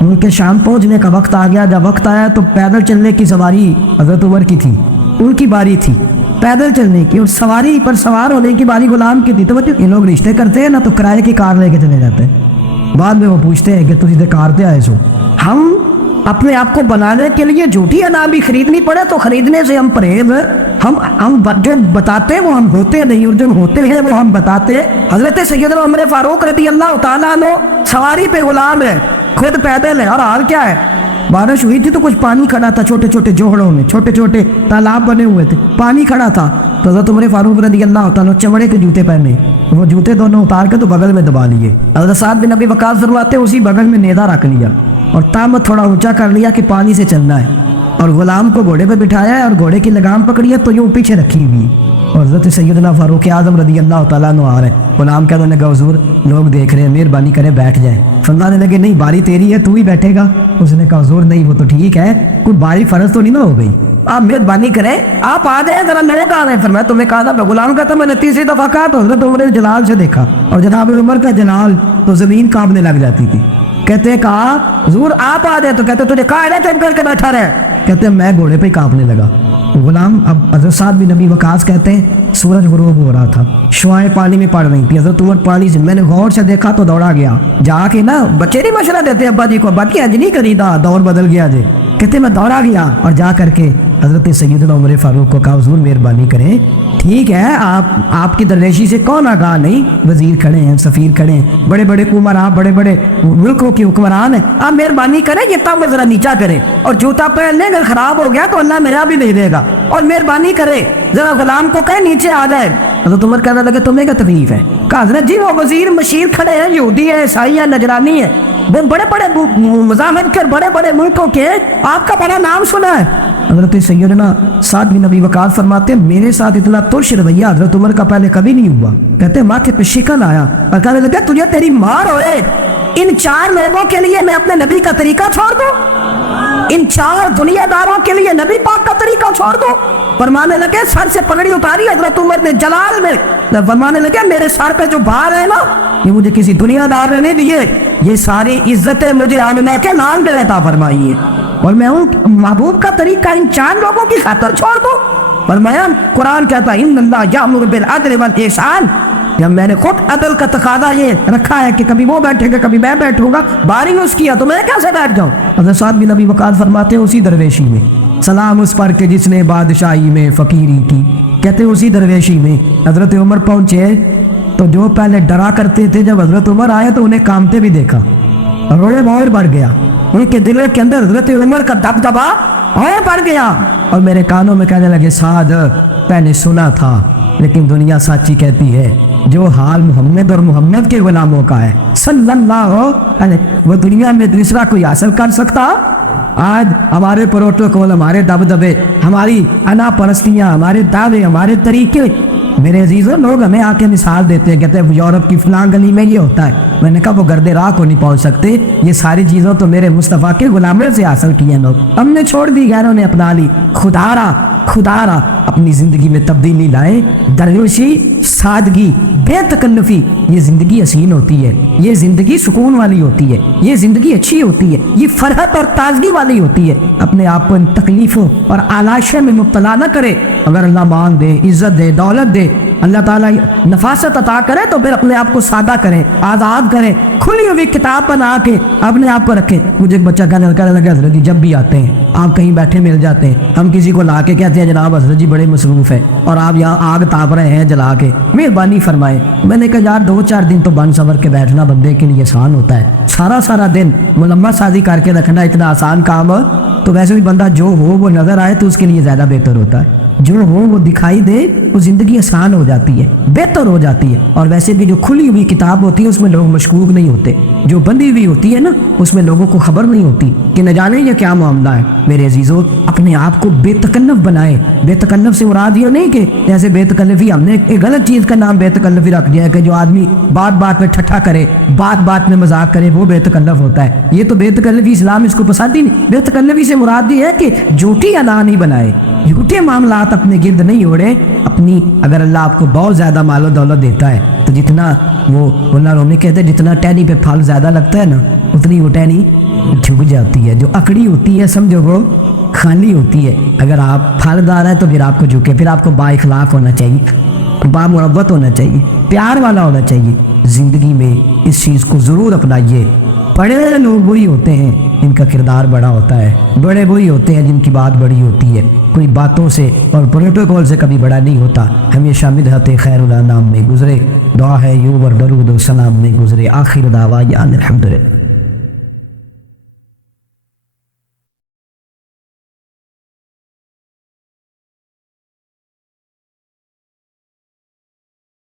ان کے شام پہنچنے کا وقت آ گیا، جب وقت آیا تو پیدل چلنے کی سواری حضرت عمر کی تھی، ان کی باری تھی پیدل چلنے کی، اور سواری پر سوار ہونے کی باری غلام کی تھی۔ تو یہ لوگ رشتے کرتے ہیں نا تو کرائے کی کار لے کے چلے جاتے ہیں، بعد میں وہ پوچھتے ہیں کہ تجھے تے کار تے آئے سو۔ ہم اپنے آپ کو بنانے کے لیے جھوٹی انعام بھی خریدنی پڑے تو خریدنے سے ہم پرہیز، ہم جو بتاتے ہیں وہ ہم ہوتے نہیں، اور جو ہوتے ہیں وہ ہم بتاتے ہیں۔ حضرت سیدنا عمر فاروق رضی اللہ تعالیٰ عنہ سواری پہ غلام ہے، خود پیدل ہے، اور حال کیا ہے؟ بارش ہوئی تھی تو کچھ پانی کھڑا تھا، چھوٹے چھوٹے جوہڑوں میں چھوٹے چھوٹے تالاب بنے ہوئے تھے، پانی کھڑا تھا۔ تو حضرت عمر فاروق رضی اللہ تعالیٰ چمڑے کے جوتے پہنے، وہ جوتے دونوں اتار کے تو بغل میں دبا لیے۔ حضرت سعد بن ابی وقاص فرماتے اسی بغل میں نیزہ رکھ لیا اور تامت تھوڑا اونچا کر لیا کہ پانی سے چلنا ہے، اور غلام کو گھوڑے پہ بٹھایا ہے اور گھوڑے کی لگام پکڑی ہے تو یوں پیچھے رکھی ہوئی، اور حضرت سیدنا فاروق اعظم رضی اللہ تعالیٰ عنہ آ رہے ہیں۔ غلام کہنے لگا حضور لوگ دیکھ رہے ہیں، مہربانی کریں بیٹھ جائیں۔ فرمانے لگے نہیں باری تیری ہے، تو ہی بیٹھے گا۔ اس نے کہا حضور نہیں وہ تو ٹھیک ہے، کوئی باری فرض تو نہیں نہ ہو گئی، آپ مہربانی کریں آپ آ جائیں ذرا، میں نے کہا ہے فرمایا تمہیں کہا تھا، غلام کہتا میں نے تیسری دفعہ کہا تو حضرت عمر جلال سے دیکھا، اور جناب عمر کا جلال تو زمین کانپنے لگ جاتی تھی۔ کہتے ہیں کہا حضور آپ آ جائیں، تو کہتے تجھے کہا ہے چپ کر کے بیٹھا رہے، کہتے ہیں میں گھوڑے پہ کانپنے لگا۔ غلام اب حضرت سعد بن ابی وقاص کہتے ہیں سورج غروب ہو رہا تھا، شعائیں پانی میں پڑ رہی تھی، حضرت عمر پانی سے میں نے غور سے دیکھا تو دوڑا گیا، جا کے نا بچے نہیں مشورہ دیتے ابا جی کو، ابا کی اج نہیں کری دا دور بدل گیا جی، کہتے میں دوڑا گیا اور جا کر کے حضرت سیدنا عمر فاروق کو کہا حضور مہربانی کریں، ٹھیک ہے آپ کی درویشی سے کون آگاہ نہیں، وزیر کھڑے ہیں، سفیر کھڑے ہیں، بڑے بڑے حکمران، بڑے بڑے ملکوں کے حکمران ہیں، آپ مہربانی کریں یہ تم ذرا نیچا کریں، اور جوتا پہن لیں، اگر خراب ہو گیا تو اللہ میرا بھی نہیں دے گا، اور مہربانی کرے ذرا غلام کو کہیں نیچے آ جائے۔ حضرت عمر کہنے لگے تمہیں کیا تکلیف ہے؟ کہا حضرت جی وہ وزیر مشیر کھڑے ہیں، یہودی ہے، عیسائی ہے، نجرانی ہے، وہ بڑے بڑے مزاحمت کر بڑے بڑے ملکوں کے، آپ کا بڑا نام سنا ہے۔ حضرت سیدنا سعد بن ابی وقاص فرماتے ہیں میرے ساتھ اتنا ترش رویہ حضرت عمر کا پہلے کبھی نہیں ہوا، کہتے ہیں ماتھے پہ شکن آیا اور کہنے لگا تجھے تیری مار ہوئے، ان 4 لوگوں کے لیے میں اپنے نبی کا طریقہ چھوڑ دوں، ان 4 دنیا داروں کے لیے نبی پاک کا طریقہ چھوڑ دوں؟ فرمانے لگے سر سے پگڑی اتاری حضرت عمر نے جلال میں، فرمانے لگے میرے سر پہ جو بار ہے نا یہ مجھے کسی دنیا دار نے نہیں دیے، یہ ساری عزتیں مجھے آمنہ کے نام پہ عطا فرمائی ہے، اور میں ہوں محبوب کا طریقہ ان 4 لوگوں کی خاطر چھوڑ دوں؟ فرمایا قرآن کہتا ہے ان اللہ یامر بالعدل والاحسان، جب میں نے خود عدل کا تقاضا یہ رکھا ہے کہ کبھی وہ بیٹھے گا کبھی میں بیٹھوں گا، باری اس کیا تو میں کیسے بیٹھ جاؤں؟ حضرت سعد بن ابی وقاص فرماتے ہیں اسی درویشی میں سلام اس پر کہ جس نے بادشاہی میں فقیری کی، کہتے ہیں اسی درویشی میں حضرت عمر پہنچے تو جو پہلے ڈرا کرتے تھے جب حضرت عمر آئے تو انہیں کامتے بھی دیکھا، روئے بہت بڑھ گیا، ان کے دل کے اندر حضرت عمر کا دبدبا اور بڑھ گیا، اور میرے کانوں میں کہنے لگے سعد پہلے سنا تھا لیکن دنیا سچی کہتی ہے، جو حال محمد اور محمد کے غلاموں کا ہے صلی اللہ علیہ وہ دنیا میں دوسرا کوئی حاصل کر سکتا؟ آج ہمارے پروٹوکول، ہمارے دبدبے، ہماری انا پرستیاں، ہمارے دعوے، ہمارے طریقے، میرے عزیزوں لوگ ہمیں آ کے مثال دیتے ہیں، کہتے ہیں یورپ کی فلاں گلی میں یہ ہوتا ہے، میں نے کہا وہ گرد راہ کو نہیں پہنچ سکتے، یہ ساری چیزوں تو میرے مصطفیٰ کے غلاموں سے حاصل کی ہیں، لوگ ہم نے چھوڑ دی، غیروں نے اپنا لی، خدا را اپنی زندگی میں تبدیلی لائے، درویشی، سادگی، بے تکلفی یہ زندگی حسین ہوتی ہے، یہ زندگی سکون والی ہوتی ہے، یہ زندگی اچھی ہوتی ہے، یہ فرحت اور تازگی والی ہوتی ہے۔ اپنے آپ کو ان تکلیفوں اور آلائشوں میں مبتلا نہ کرے۔ اگر اللہ مان دے، عزت دے، دولت دے، اللہ تعالیٰ نفاست عطا کرے تو پھر اپنے آپ کو سادہ کرے، آزاد کرے، کھلی ہوئی کتاب بنا کے اپنے آپ کو رکھے۔ مجھے ایک بچہ کہنے لگا حضرت جی جب بھی آتے ہیں آپ کہیں بیٹھے مل جاتے ہیں، ہم کسی کو لا کے کہتے ہیں جناب حضرت جی بڑے مصروف ہے اور آپ یہاں آگ تاپ رہے ہیں جلا کے، مہربانی فرمائے۔ میں نے کہا یار 2-4 دن تو بن صبر کے بیٹھنا بندے کے لیے آسان ہوتا ہے، سارا دن ملمہ سازی کر کے رکھنا اتنا آسان کام ہو تو ویسے بھی بندہ جو ہو وہ نظر آئے تو اس کے لیے زیادہ بہتر ہوتا ہے، جو ہو وہ دکھائی دے وہ زندگی آسان ہو جاتی ہے، بہتر ہو جاتی ہے۔ اور ویسے بھی جو کھلی ہوئی کتاب ہوتی ہے اس میں لوگ مشکوک نہیں ہوتے، جو بندی ہوئی ہوتی ہے نا اس میں لوگوں کو خبر نہیں ہوتی کہ نہ جانے یہ کیا معاملہ ہے۔ میرے عزیزو اپنے آپ کو بے تکلف بنائے۔ بے تکلف سے مراد یہ نہیں کہ جیسے بے تکلفی ہم نے ایک غلط چیز کا نام بے تکلفی رکھ دیا ہے کہ جو آدمی بات میں ٹھٹھا کرے، بات میں مذاق کرے وہ بے تکلف ہوتا ہے۔ یہ تو بے تکلفی اسلام اس کو پسند ہی نہیں۔ بے تکلفی سے مراد یہ ہے کہ جھوٹی ادا نہیں بنائے، جھوٹے معاملات اپنے گرد نہیں اوڑے۔ اپنی اگر اللہ آپ کو بہت زیادہ مال و دولت دیتا ہے تو جتنا وہ اللہ رومی کہتے ہیں جتنا ٹہنی پہ پھل زیادہ لگتا ہے نا اتنی وہ ٹہنی جھک جاتی ہے، جو اکڑی ہوتی ہے سمجھو وہ خالی ہوتی ہے۔ اگر آپ پھلدار ہیں تو پھر آپ کو جھکے، پھر آپ کو با اخلاق ہونا چاہیے، با محبت ہونا چاہیے، پیار والا ہونا چاہیے۔ زندگی میں اس چیز کو ضرور اپنائیے۔ بڑے لوگ وہی ہوتے ہیں جن کا کردار بڑا ہوتا ہے، بڑے وہی ہوتے ہیں جن کی بات بڑی ہوتی ہے۔ کوئی باتوں سے اور پروٹوکول سے کبھی بڑا نہیں ہوتا، ہمیشہ مدحت خیر الانام میں گزرے، دعا ہے یوں اور درود و سلام میں گزرے۔ آخر دعوانا الحمدللہ۔